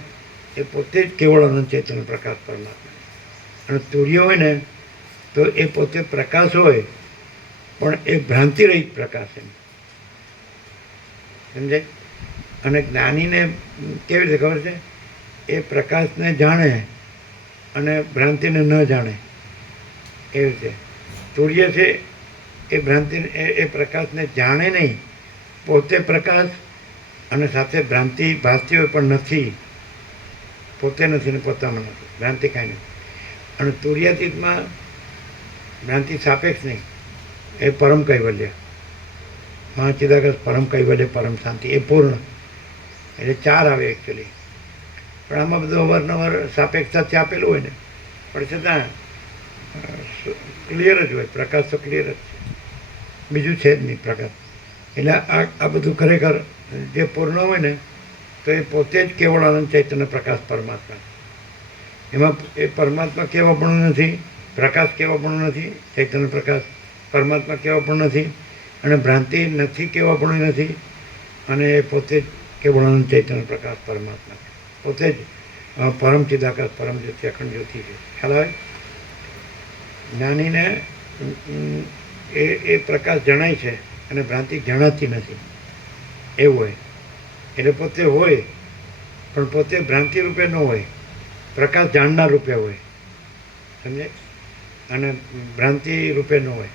એ પોતે જ કેવળ અનંત ચૈતન્ય પ્રકાશ પરમાત્મા. અને તુર્ય હોય ને તો એ પોતે પ્રકાશ હોય પણ એ ભ્રાંતિ રહિત પ્રકાશ એમ. સમજાય? અને જ્ઞાનીને કેવી રીતે ખબર છે? એ પ્રકાશને જાણે અને ભ્રાંતિને ન જાણે, એવી રીતે. તુર્ય છે એ ભ્રાંતિને એ પ્રકાશને જાણે નહીં, પોતે પ્રકાશ અને સાથે ભ્રાંતિ ભાસતી હોય પણ નથી, પોતે નથી ને પોતામાં નથી, ભ્રાંતિ કાંઈ નથી. અને તુર્યાતીતમાં ભ્રાંતિ સાપેક્ષ નહીં, એ પરમ કૈવલ્ય, મહાચિદાકાશ પરમ કૈવલ્ય, પરમ શાંતિ, એ પૂર્ણ. એટલે 4 આવે એકચ્યુઅલી. પણ આમાં બધું અવારનવાર સાપેક્ષતાથી આપેલું હોય ને, પણ છતાં ક્લિયર જ હોય, પ્રકાશ તો ક્લિયર જ છે, બીજું છે જ નહીં પ્રકાશ. એટલે આ બધું ખરેખર જે પૂર્ણ હોય ને તો એ પોતે જ કેવળ આનંદ ચૈતન્ય પ્રકાશ પરમાત્મા. એમાં એ પરમાત્મા કેવા પણ નથી, પ્રકાશ કેવા પણ નથી, ચૈતન્ય પ્રકાશ પરમાત્મા કેવા પણ નથી, અને ભ્રાંતિ નથી કેવા પણ નથી, અને એ પોતે જ કેવળ આનંદ ચૈતન્ય પ્રકાશ પરમાત્મા, પોતે જ પરમ ચિદાકાશ પરમ જ્યોતિ અખંડ જ્યોતિ છે. ખ્યાલ આવે? જ્ઞાનીને એ પ્રકાશ જણાય છે અને ભ્રાંતિ જણાતી નથી એવું હોય. એટલે પોતે હોય પણ પોતે ભ્રાંતિ રૂપે ન હોય, પ્રકાશ જાણનાર રૂપે હોય, સમજે, અને ભ્રાંતિ રૂપે ન હોય.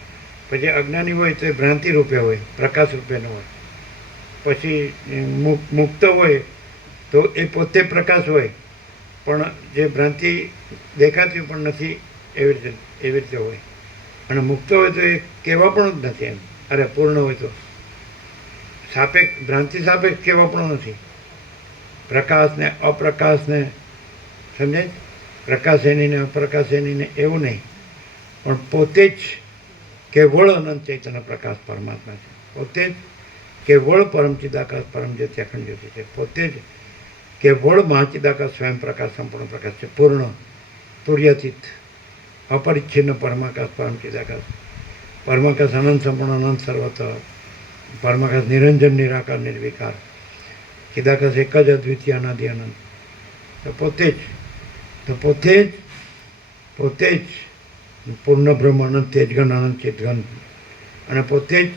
પછી અજ્ઞાની હોય તો એ ભ્રાંતિ રૂપે હોય, પ્રકાશ રૂપે ન હોય. પછી મુક્ત હોય તો એ પોતે પ્રકાશ હોય પણ જે ભ્રાંતિ દેખાતી પણ નથી એવી રીતે હોય. અને મુક્ત હોય તો એ કહેવા પણ જ નથી એમ. અરે પૂર્ણ હોય તો ભ્રાંતિ સાપેક્ષ કહેવા પણ નથી. પ્રકાશને અપ્રકાશને સમજાય, પ્રકાશ એનીને અપ્રકાશ એનીને એવું નહીં, પણ પોતે જ કેવળ અનંત ચૈતન્ય પ્રકાશ પરમાત્મા છે. પોતે જ કેવળ પરમચિદાકાશ પરમ જ્યોતિ અખંડ જ્યોતિ છે. પોતે જ કેવળ મહાચિદાકાશ સ્વયં પ્રકાશ સંપૂર્ણ પ્રકાશ છે. પૂર્ણ તુર્યાતીત અપરિચ્છિન્ન પરમાકાશ પરમચિદાકાશ, પરમાકાશ અનંત સંપૂર્ણ અનંત સર્વત્ર, પરમાકાશ નિરંજન નિરાકાર નિર્વિકાર, ચિદાકાશ એક જ અદ્વિતીય અનાદિ અનંત. તો પોતે જ પૂર્ણ બ્રહ્મ અનંત તેજગન અનંત ચિતગન, અને પોતે જ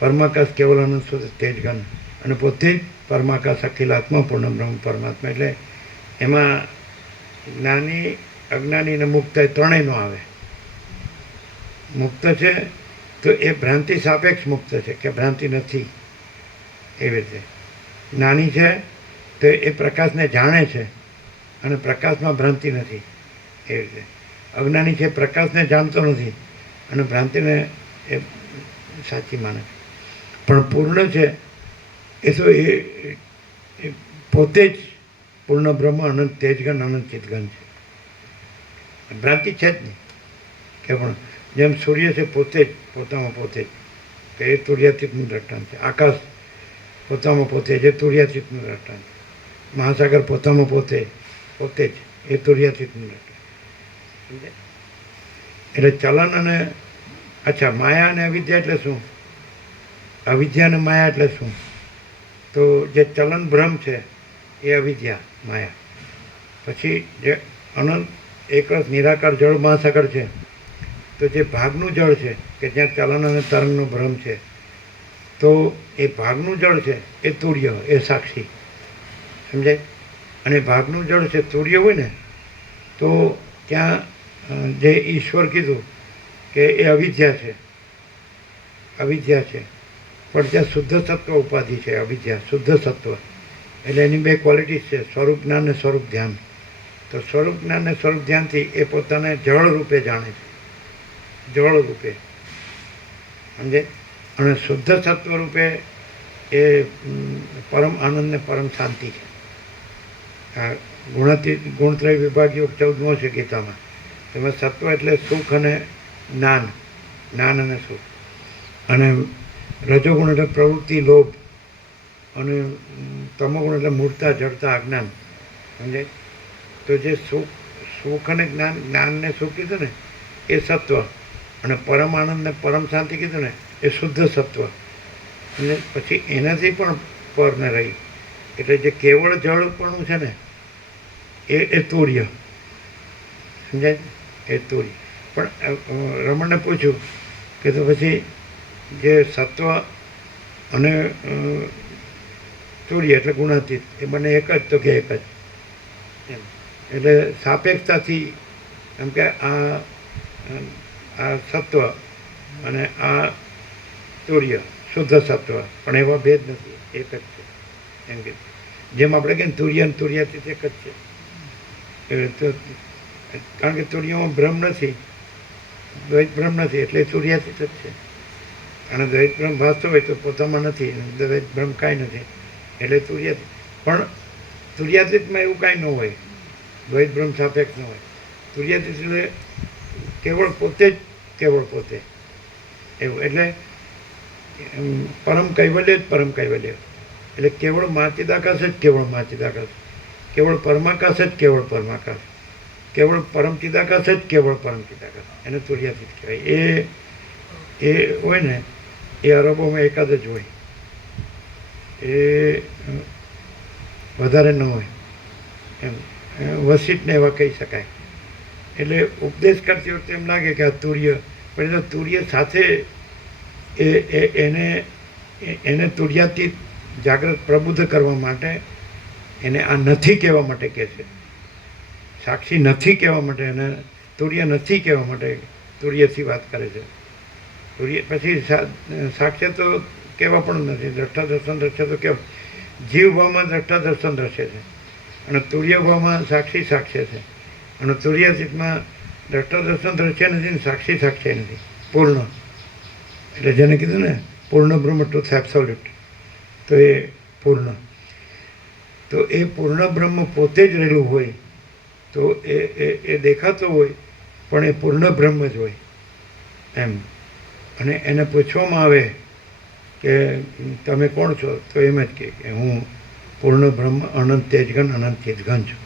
પરમાકાશ કેવલ અનંત શુદ્ધ તેજગન, અને પોતે જ પરમાકાશ અખિલાત્મા પૂર્ણ બ્રહ્મ પરમાત્મા. એટલે એમાં જ્ઞાની અજ્ઞાની અને મુક્ત એ ત્રણેયનો આવે. મુક્ત છે તો એ ભ્રાંતિ સાપેક્ષ મુક્ત છે કે ભ્રાંતિ નથી એવી રીતે. જ્ઞાની છે તો એ પ્રકાશને જાણે છે અને પ્રકાશમાં ભ્રાંતિ નથી એવી રીતે. અજ્ઞાની છે પ્રકાશને જાણતો નથી અને ભ્રાંતિને એ સાચી માને છે. પણ પૂર્ણ છે એ તો એ પોતે જ પૂર્ણ બ્રહ્મ અનંત તેજગન અનંત ચિતગન છે. ભ્રાંતિ છે જ નહીં કે પણ જેમ સૂર્ય છે પોતે જ પોતામાં પોતે જ, કે એ તુર્યાતીતનું દ્રષ્ટાંત છે. આકાશ પોતામાં પોતે જ એ તુર્યાતીતનું દ્રષ્ટાંત છે. મહાસાગર પોતામાં પોતે જ એ તુર્યાતીતનું દ્રષ્ટાંત. એટલે ચલન અને અચ્છા માયા અને અવિદ્યા એટલે શું? અવિદ્યા અને માયા એટલે શું? તો જે ચલન ભ્રમ છે એ અવિદ્યા માયા. પછી જે અનંત એકરસ નિરાકાર જળ મહાસાગર છે, તો જે ભાગનું જળ છે કે જ્યાં ચલન અને તરંગનો ભ્રમ છે, તો એ ભાગનું જળ છે એ તુર્ય, એ સાક્ષી, સમજાય. અને ભાગનું જળ છે તુર્ય હોય ને તો ત્યાં જે ઈશ્વર કીધું કે એ અવિદ્યા છે, પણ ત્યાં શુદ્ધ સત્વ ઉપાધિ છે. અવિદ્યા શુદ્ધ સત્વ એટલે એની બે ક્વોલિટીઝ છે, સ્વરૂપ જ્ઞાન અને સ્વરૂપ ધ્યાન. તો સ્વરૂપ જ્ઞાન અને સ્વરૂપ ધ્યાનથી એ પોતાને જળ રૂપે જાણે છે, જળ રૂપે, સમજે. અને શુદ્ધ સત્વ રૂપે એ પરમ આનંદ ને પરમ શાંતિ છે. આ ગુણત્રય વિભાગ યોગ 14મો છે ગીતામાં. તેમાં સત્વ એટલે સુખ અને જ્ઞાન, જ્ઞાન અને સુખ. અને રજોગુણ એટલે પ્રવૃત્તિ લોભ, અને તમોગુણ એટલે મૂર્તા જડતા અજ્ઞાન, સમજાય. તો જે સુખ અને જ્ઞાન ને સુખ કીધું ને એ સત્વ, અને પરમ આનંદ ને પરમ શાંતિ કીધું ને એ શુદ્ધ સત્વ. અને પછી એનાથી પણ પર ને રહી એટલે જે કેવળ જળપણું છે ને એ તુર્ય, સમજાય, એ તુર્ય. પણ રમણને પૂછ્યું કે તો પછી જે સત્વ અને તુર્ય એટલે ગુણાતીત એ બંને એક જ? તો કે એક જ એમ. એટલે સાપેક્ષતાથી એમ કે આ સત્વ અને આ તુર્ય શુદ્ધ સત્વ, પણ એવા ભેદ નથી, એક જ છે એમ કે. જેમ આપણે કહીએ તુર્ય અને તુર્યાતીત એક જ છે. કારણ કે તુર્યમાં ભ્રમ નથી, દ્વૈત ભ્રમ નથી, એટલે તુર્યાતીત જ છે. અને દ્વૈત ભ્રમ ભાસતો હોય તો પોતામાં નથી, દ્વૈત ભ્રમ કાંઈ નથી, એટલે તુર્યાતીત. પણ તુર્યાતીતમાં એવું કાંઈ ન હોય, દ્વૈત ભ્રમ સાપેક્ષ ન હોય. તુર્યાતીત એટલે કેવળ પોતે જ કેવળ પોતે એવું. એટલે પરમ કૈવલ્ય જ પરમ કૈવલ્ય, એટલે કેવળ મહાચિદાકાશ જ કેવળ મહાચિદાકાશ, કેવળ પરમાકાશ જ કેવળ પરમાકાશ, કેવળ પરમચિદાકાશ જ કેવળ પરમચિદાકાશ. એને તુર્યાતીત કહેવાય. એ હોય ને એ અરબોમાં એકાદ જ હોય, એ વધારે ન હોય એમ. વસિષ્ઠને એવા કહી શકાય. એટલે ઉપદેશ કરતી વખતે એમ લાગે કે આ તુર્ય, પણ એ તો તુર્ય સાથે એને તુર્યાતીત જાગ્રત પ્રબુદ્ધ કરવા માટે એને આ નથી કહેવા માટે કહે છે. સાક્ષી નથી કહેવા માટે એને તુર્ય નથી કહેવા માટે તુર્યથી વાત કરે છે. તુર્ય પછી સાક્ષ્ય તો કહેવા પણ નથી. દ્રષ્ટા દર્શન દ્રશ્ય તો કેવું જીવ ભાવમાં દ્રષ્ટા દર્શન દ્રશ્ય છે અને તુર્ય ભાવમાં સાક્ષી સાક્ષ્ય છે અને તુર્યાતીતમાં દ્રષ્ટા દર્શન દ્રશ્ય નથી ને સાક્ષી સાક્ષ્ય નથી. પૂર્ણ એટલે જેને કીધું ને પૂર્ણ બ્રહ્મ ટ્રુથ એબ્સોલ્યુટ, તો એ પૂર્ણ. તો એ પૂર્ણ બ્રહ્મ પોતે જ રહેલું હોય તો એ દેખાતો હોય પણ એ પૂર્ણ બ્રહ્મ જ હોય એમ. અને એને પૂછવામાં આવે કે તમે કોણ છો તો એમ જ કહે કે હું પૂર્ણ બ્રહ્મ અનંત તેજઘન અનંત ચિદઘન છું.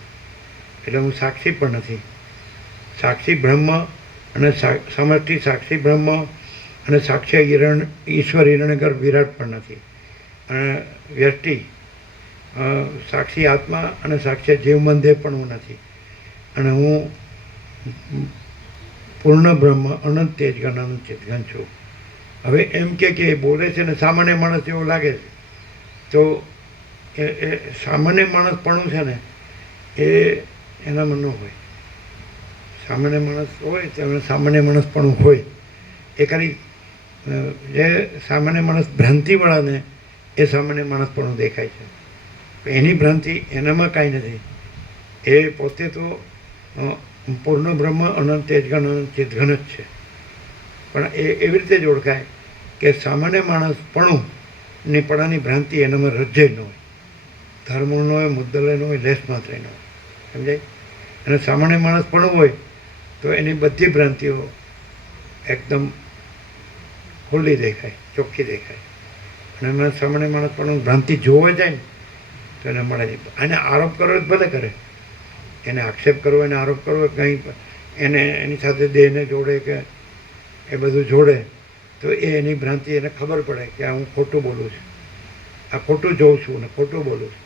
એટલે હું સાક્ષી પણ નથી. સાક્ષી બ્રહ્મ અને સમષ્ટિ સાક્ષી બ્રહ્મ અને સાક્ષ્ય ઈશ્વર હિરણ્યગર્ભ વિરાટ પણ નથી. અને વ્યષ્ટિ સાક્ષી આત્મા અને સાક્ષ્ય જીવમન દેહ પણ હું નથી. અને હું પૂર્ણ બ્રહ્મ અનંત તેજઘન અનંત ચિદઘન છું. હવે એમ કે એ બોલે છે ને સામાન્ય માણસ એવું લાગે છે તો એ સામાન્ય માણસપણું છે ને એ એનામાં ન હોય. સામાન્ય માણસ હોય તો એમાં સામાન્ય માણસપણું હોય. એ ખાલી જે સામાન્ય માણસ ભ્રાંતિવાળાને એ સામાન્ય માણસપણું દેખાય છે. એની ભ્રાંતિ એનામાં કાંઈ નથી. એ પોતે તો પૂર્ણ બ્રહ્મ અનંત તેજઘન અનંત ચિદઘન જ છે. પણ એ એવી રીતે જ ઓળખાય કે સામાન્ય માણસપણું પણાની ભ્રાંતિ એનામાં રજ્જે ન હોય. ધર્મ ન હોય, મુદ્દલય ન હોય, લેશ માત્ર ન હોય. સમજાય? અને સામાન્ય માણસપણું હોય તો એની બધી ભ્રાંતિઓ એકદમ ખુલ્લી દેખાય, ચોખ્ખી દેખાય. અને એમાં સામાન્ય માણસપણું ભ્રાંતિ જોવા જાય ને તો એને મળે નહીં. અને આરોપ કરવો જ ભલે કરે, એને આક્ષેપ કરવો, એને આરોપ કરવો, કંઈ એને એની સાથે દેહને જોડે કે એ બધું જોડે તો એની ભ્રાંતિ એને ખબર પડે કે આ હું ખોટું બોલું છું, આ ખોટું જોઉં છું ને ખોટું બોલું છું.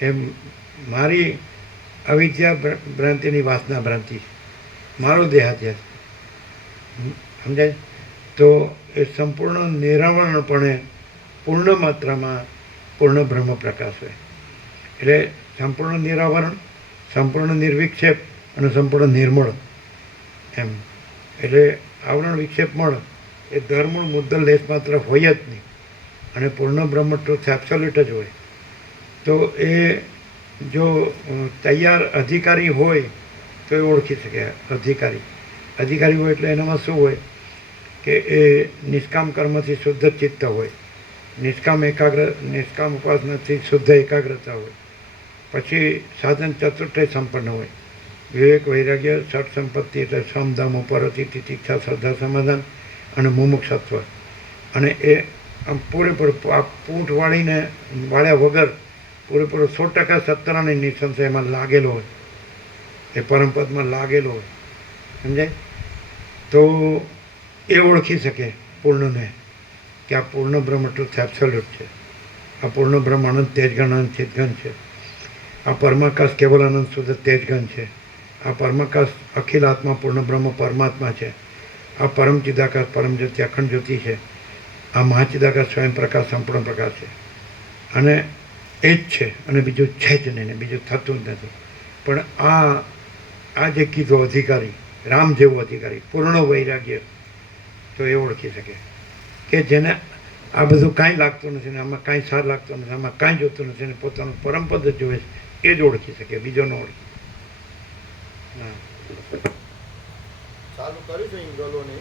એમ મારી અવિદ્યા ભ્રાંતિની વાસના ભ્રાંતિ છે, મારો દેહાધ્યાસ. સમજાય? તો એ સંપૂર્ણ નિરાવરણપણે પૂર્ણ માત્રામાં પૂર્ણ બ્રહ્મ પ્રકાશ હોય. એટલે સંપૂર્ણ નિરાવરણ, સંપૂર્ણ નિર્વિક્ષેપ અને સંપૂર્ણ નિર્મળ એમ. એટલે આવરણ વિક્ષેપ મળ એ ધર્મૂળ મુદ્દલ લેશ માત્ર હોય જ નહીં. અને પૂર્ણ બ્રહ્મ ટ્રુથ એબ્સોલ્યુટ જ હોય. તો એ જો તૈયાર અધિકારી હોય તો એ ઓળખી શકે. અધિકારી હોય એટલે એનામાં શું હોય કે એ નિષ્કામ કર્મથી શુદ્ધ ચિત્ત હોય, નિષ્કામ ઉપાસનાથી શુદ્ધ એકાગ્રતા હોય. પછી સાધન ચતુર્થય સંપન્ન હોય, વિવેક વૈરાગ્ય ષટ સંપત્તિ એટલે સમ દમ ઉપરથી તિતિક્ષા શ્રદ્ધા સમાધાન અને મુમુક્ષત્વ. અને એ આમ પૂરેપૂરું પૂંઠ વાળ્યા વગર પૂરેપૂરો 100% સત્તરાની નિસંશય એમાં લાગેલો હોય, એ પરમપદમાં લાગેલો હોય. સમજાય? તો એ ઓળખી શકે પૂર્ણને કે આ પૂર્ણ બ્રહ્મ ટ્રુથ એબ્સોલ્યુટ છે. આ પૂર્ણ બ્રહ્મ અનંત તેજઘન અનંત ચિદઘન છે. આ પરમાકાશ કેવલ અનંત શુદ્ધ તેજઘન છે. આ પરમાકાશ અખિલ આત્મા પૂર્ણ બ્રહ્મ પરમાત્મા છે. આ પરમ ચિદાકાશ પરમ જ્યોતિ અખંડ જ્યોતિ છે. આ મહાચિદાકાશ સ્વયં પ્રકાશ સંપૂર્ણ પ્રકાશ છે. અને એ જ છે અને બીજું છે જ નહીં, બીજું થતું જ નથી. પણ આ જે કીધો અધિકારી, રામ જેવો અધિકારી, પૂર્ણ વૈરાગ્ય, તો એ ઓળખી શકે કે જેને આ બધું કાંઈ લાગતું નથી ને આમાં કાંઈ સાર લાગતું નથી, આમાં કાંઈ જોતું નથી ને પોતાનું પરમપદ જ જોવે છે, એ જ ઓળખી શકે, બીજો ન ઓળખી. હા, ચાલુ કર્યું છે ઇંગલોને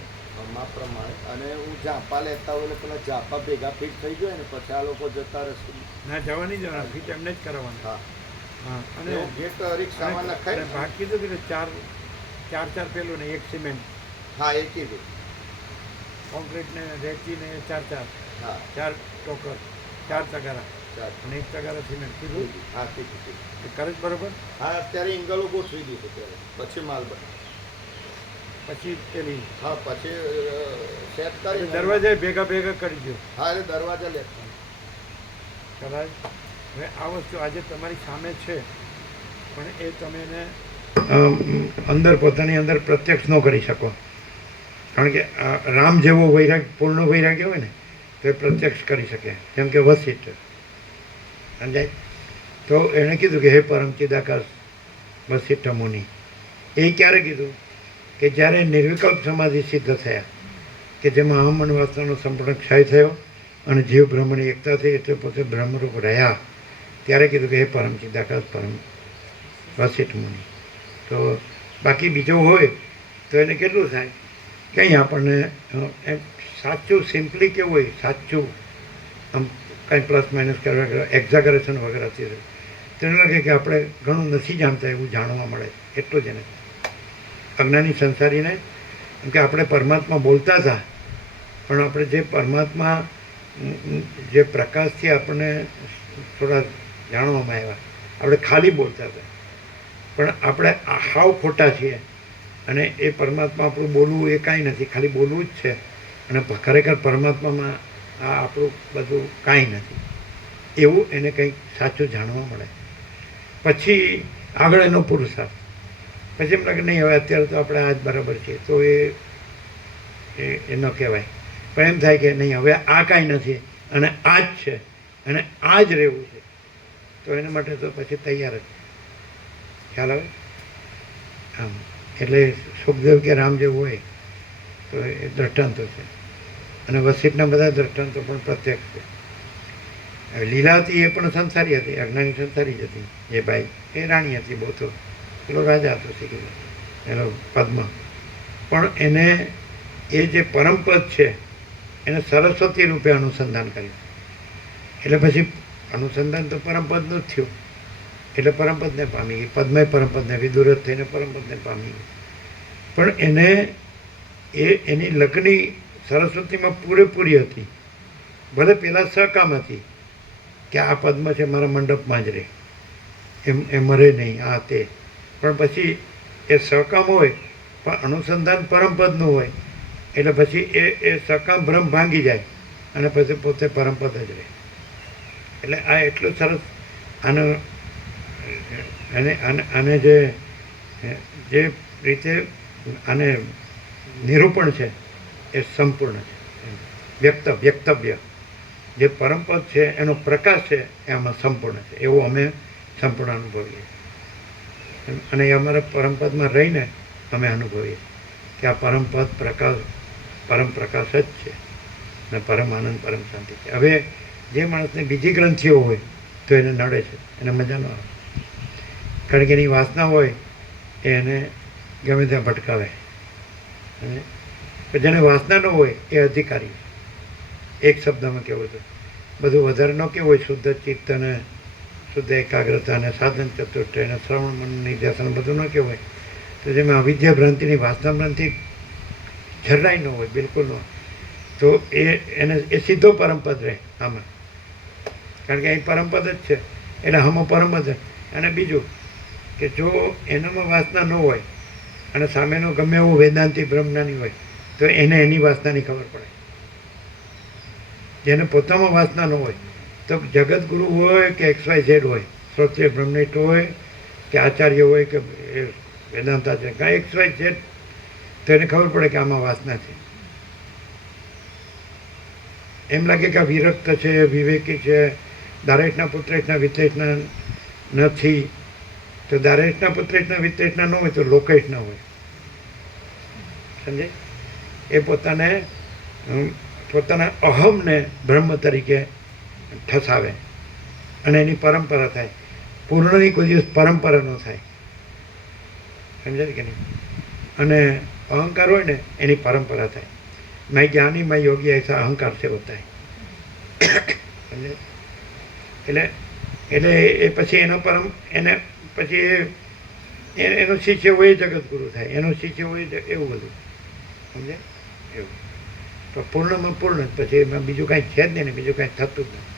માપ પ્રમાણે. અને હું ઝાંપા લેતા હોય એટલે પેલા ઝાંપા ભેગા ફિટ થઈ જાય ને પછી આ લોકો જતા રહેશે. ના જવાની જવાના ફીટ એમને જ કરવાના. હા, હા. અને અને ગેટ રિક્ષામાં નખાય ને. ભાગ કીધું કે ચાર પેલું ને એક સિમેન્ટ, હા, એ કીધું. કોન્ક્રીટ ને રેતી ને ચાર હા, ટોકર, 4 તગારા ચાલ. અને 1 તગારા સિમેન્ટ કીધું. હા, કીધું. એ કરે જ બરોબર. હા, અત્યારે ઇંગલો ગોઠવી દીધું ત્યારે પછી માલ બને. પછી પેલી હા, પછી સેટ કરી દરવાજા ભેગા કરી દો. હા, એટલે દરવાજા લેતા કરાય. હવે આ વસ્તુ આજે તમારી સામે છે પણ એ તમે એને અંદર પોતાની અંદર પ્રત્યક્ષ ન કરી શકો. કારણ કે રામ જેવો વૈરાગ્ય, પૂર્ણ વૈરાગ્ય હોય ને તો એ પ્રત્યક્ષ કરી શકે. જેમ કે વસિષ્ઠ સમજાય. તો એણે કીધું કે હે પરમ ચિદાકાશ વસિષ્ઠ મુનિ. એ ક્યારે કીધું કે જ્યારે નિર્વિકલ્પ સમાધિ સિદ્ધ થયા, કે જેમાં અહમ અને વાસનાનો સંપૂર્ણ ક્ષય થયો અને જીવ બ્રહ્મની એકતા થઈ, એટલે પોતે બ્રહ્મરૂપ રહ્યા, ત્યારે કીધું કે હે પરમ ચિદાકાશ પરમ વસિષ્ઠ મુનિ. તો બાકી બીજો હોય તો એને કેટલું થાય, કંઈ આપણને એમ સાચું સિમ્પલી કેવું હોય, સાચું આમ કાંઈ પ્લસ માઇનસ કરવા એક્ઝાગરેશન વગેરે હતી, તેને લાગે કે આપણે ઘણું નથી જાણતા એવું જાણવા મળે. એટલું જ એને અજ્ઞાની સંસારીને, કેમ કે આપણે પરમાત્મા બોલતા હતા, પણ આપણે જે પરમાત્મા જે પ્રકાશથી આપણને થોડા જાણવામાં આવ્યા, આપણે ખાલી બોલતા હતા, પણ આપણે હાવ ખોટા છીએ. અને એ પરમાત્મા આપણું બોલવું એ કાંઈ નથી, ખાલી બોલવું જ છે. અને ખરેખર પરમાત્મામાં આ આપણું બધું કાંઈ નથી, એવું એને કંઈક સાચું જાણવા મળે. પછી આગળ એનો પુરુષાર્થ, પછી એમ લાગે નહીં હવે અત્યારે તો આપણે આ જ બરાબર છીએ, તો એ ન કહેવાય. પણ એમ થાય કે નહીં હવે આ કાંઈ નથી અને આ જ છે અને આ જ રહેવું છે, તો એના માટે તો પછી તૈયાર જ. ખ્યાલ આવે આમ. એટલે સુખદેવ કે રામ જેવું હોય તો એ દ્રષ્ટાંતો છે, અને વસિષ્ઠના બધા દ્રષ્ટાંતો પણ પ્રત્યક્ષ છે. હવે લીલા હતી એ પણ સંસારી હતી, અજ્ઞાની સંસારી જ હતી. એ ભાઈ એ રાણી હતી, બહુ તો પેલો રાજા હતો શીખી એનો પદ્મ. પણ એને એ જે પરમપદ છે એને સરસ્વતી રૂપે અનુસંધાન કર્યું. એટલે પછી અનુસંધાન તો પરમપદનું જ થયું, એટલે પરમપદને પામી ગઈ. પદ્મય પરમપદને વિદુરથ થઈને પરમપદને પામી ગઈ. પણ એને એની લગ્ની સરસ્વતીમાં પૂરેપૂરી હતી. ભલે પહેલાં સહકામ હતી કે આ પદ્મ છે મારા મંડપમાં જ રહે, એ મરે નહીં, આ તે. પણ પછી એ સહકામ હોય પણ અનુસંધાન પરમપદનું હોય, એટલે પછી એ સહકામ ભ્રમ ભાંગી જાય અને પછી પોતે પરમપદ જ રહે. એટલે આ એટલું સરસ આનો આને જે રીતે આને નિરૂપણ છે એ સંપૂર્ણ છે. વ્યક્તવ્ય જે પરમપદ છે એનો પ્રકાશ છે એ આમાં સંપૂર્ણ છે, એવું અમે સંપૂર્ણ અનુભવીએ. અને એ અમારા પરમપદમાં રહીને અમે અનુભવીએ કે આ પરમપદ પરમ પ્રકાશ જ છે અને પરમ આનંદ પરમ શાંતિ છે. હવે જે માણસને બીજી ગ્રંથિઓ હોય તો એને નડે છે, એને મજા ન આવે, કારણ કે એની વાસના હોય એ એને ગમે ત્યાં ભટકાવે. અને જેને વાસના ન હોય એ અધિકારી. એક શબ્દમાં કહેવું છે, બધું વધારે ન કહેવું હોય, શુદ્ધ ચિત્ત અને શુદ્ધ એકાગ્રતા અને સાધન ચતુષ્ટય અને શ્રવણ મન નિધ્યાસન બધું ન કહેવું હોય, તો જેમાં અવિદ્યા ભ્રાંતિની વાસના ભ્રાંતિ જરાય ન હોય, બિલકુલ ન હોય, તો એ સીધો પરમપદ રહે આમાં, કારણ કે અહીં પરમપદ જ છે. એટલે આમાં પરમપદ છે. અને બીજું કે જો એનામાં વાસના ન હોય અને સામેનો ગમે એવો વેદાંતિ બ્રહ્મજ્ઞાની હોય તો એને એની વાસનાની ખબર પડે. જેને પોતામાં વાસના ન હોય તો જગતગુરુ હોય કે XYZ હોય, શ્રોત્રિય બ્રહ્મનિષ્ઠ હોય કે આચાર્ય હોય કે વેદાંતાચાર્ય, કાંઈ XYZ, તો એને ખબર પડે કે આમાં વાસના છે. એમ લાગે કે આ વિરક્ત છે, વિવેકી છે, દારેશના પુત્રેશના વિતેશના નથી, તો દારેશના પુત્રેશના વિતેશના ન હોય તો લોકેશ ન હોય. સમજે? એ પોતાના અહમને બ્રહ્મ તરીકે ઠસાવે અને એની પરંપરા થાય. પૂર્ણની કોઈ દિવસ પરંપરા ન થાય. સમજાય કે નહીં? અને અહંકાર હોય ને એની પરંપરા થાય. મેં જ્ઞાની મેં યોગી એસા અહંકાર સે હોતા હૈ. સમજે? એટલે એ પછી એને પછી એનો શિષ્ય હોય જગતગુરુ થાય, એનો શિષ્ય હોય એવું બધું. સમજે? એવું તો પૂર્ણમાં પૂર્ણ, પછી એમાં બીજું કાંઈ છે જ નહીં ને બીજું કાંઈ થતું જ નથી.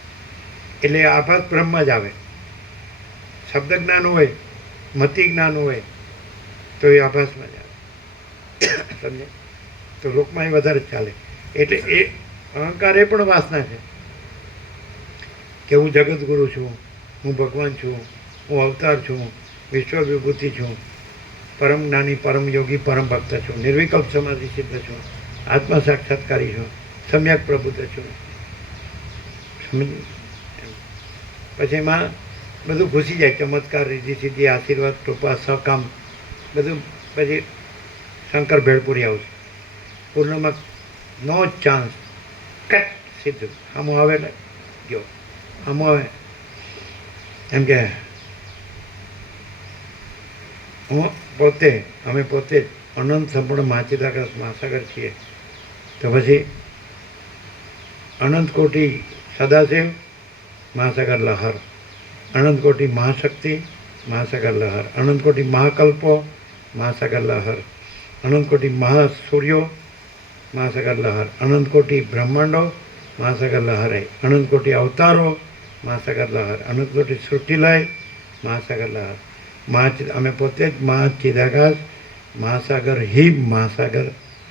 એટલે આભાસ બ્રહ્મ જ આવે. શબ્દ જ્ઞાન હોય, મતિ જ્ઞાન હોય તો એ આભાસમાં જ આવે. સમજે? તો લોકમાં એ વધારે જ ચાલે. એટલે એ અહંકાર એ પણ વાસના છે કે હું જગતગુરુ છું, હું ભગવાન છું, હું અવતાર છું, વિશ્વ વિભૂતિ છું, પરમ જ્ઞાની, પરમ યોગી, પરમ ભક્ત છું, નિર્વિકલ્પ સમાધિ સિદ્ધ છું, આત્મા સાક્ષાત્કારી છો, સમ્યક પ્રબુદ્ધ છો. સમજ? પછી એમાં બધું ઘૂસી જાય, ચમત્કાર, રીધિ સિદ્ધિ, આશીર્વાદ, કૃપા, સહકામ, બધું પછી શંકર ભેળપુરી આવશે. પૂર્ણમાં નો ચાન્સ, કટ સીધું આમું આવે એટલે જો આમું આવે એમ કે હું પોતે, અમે પોતે જ અનંત સંપૂર્ણ માચિદાકાશ મહાસાગર છીએ. તો પછી અનંત કોટી સદાશિવ મહાસાગર લહર, અનંત કોટી મહાશક્તિ મહાસાગર લહર, અનંત કોટી મહાકલ્પો મહાસાગર લહર, અનંત કોટી મહાસૂર્યો મહાસાગર લહર, અનંત કોટી બ્રહ્માંડો મહાસાગર લહરે, અનંત કોટી અવતારો મહાસાગર લહર, અનંત કોટી સૃષ્ટિલય મહાસાગર લહર. અમે પોતે જ મહાચિદાકાશ મહાસાગર હિ મહાસાગર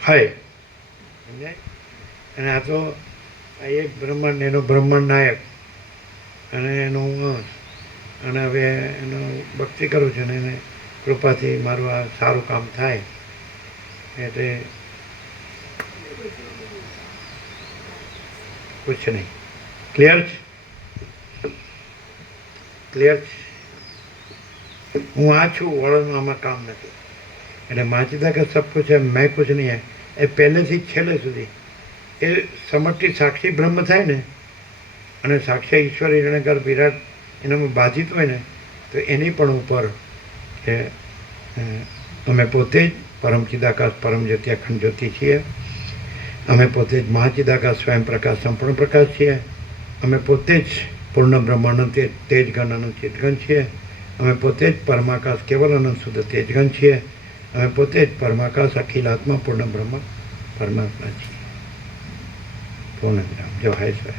હય. સમજાય? અને આ તો આ એક બ્રહ્માંડ, એનો બ્રહ્માંડ નાયક અને એનું અંશ. અને હવે એનો ભક્તિ કરું છું ને એને કૃપાથી મારું આ સારું કામ થાય એટલે કુછ નહીં. ક્લિયર છે? ક્લિયર છે? હું આ છું, વળણમાં આમાં કામ નથી. એટલે માચિદા કે સબ કુછ है, मैं कुछ नहीं है, એ પહેલેથી છેલ્લે સુધી એ સમષ્ટિ સાક્ષી બ્રહ્મ થાય ને, અને સાક્ષી ઈશ્વર હિરણ્યગર્ભ વિરાટ એનામાં બાધિત હોય ને, તો એની પણ ઉપર કે અમે પોતે જ પરમ ચિદાકાશ પરમ જ્યોતિ અખંડ જ્યોતિ છીએ. અમે પોતે જ મહાચિદાકાશ સ્વયં પ્રકાશ સંપૂર્ણ પ્રકાશ છીએ. અમે પોતે જ પૂર્ણ બ્રહ્માંડ તેજગણ અનંત ચિતગણ છીએ. અમે પોતે જ પરમાકાશ કેવલ અનંત શુદ્ધ તેજગણ છીએ. અમે પોતે જ પરમાકાશ અખિલ આત્મા પૂર્ણ બ્રહ્મ પરમાત્મા છીએ. પૂર્ણ વિરામ. જય હાય સ્વય.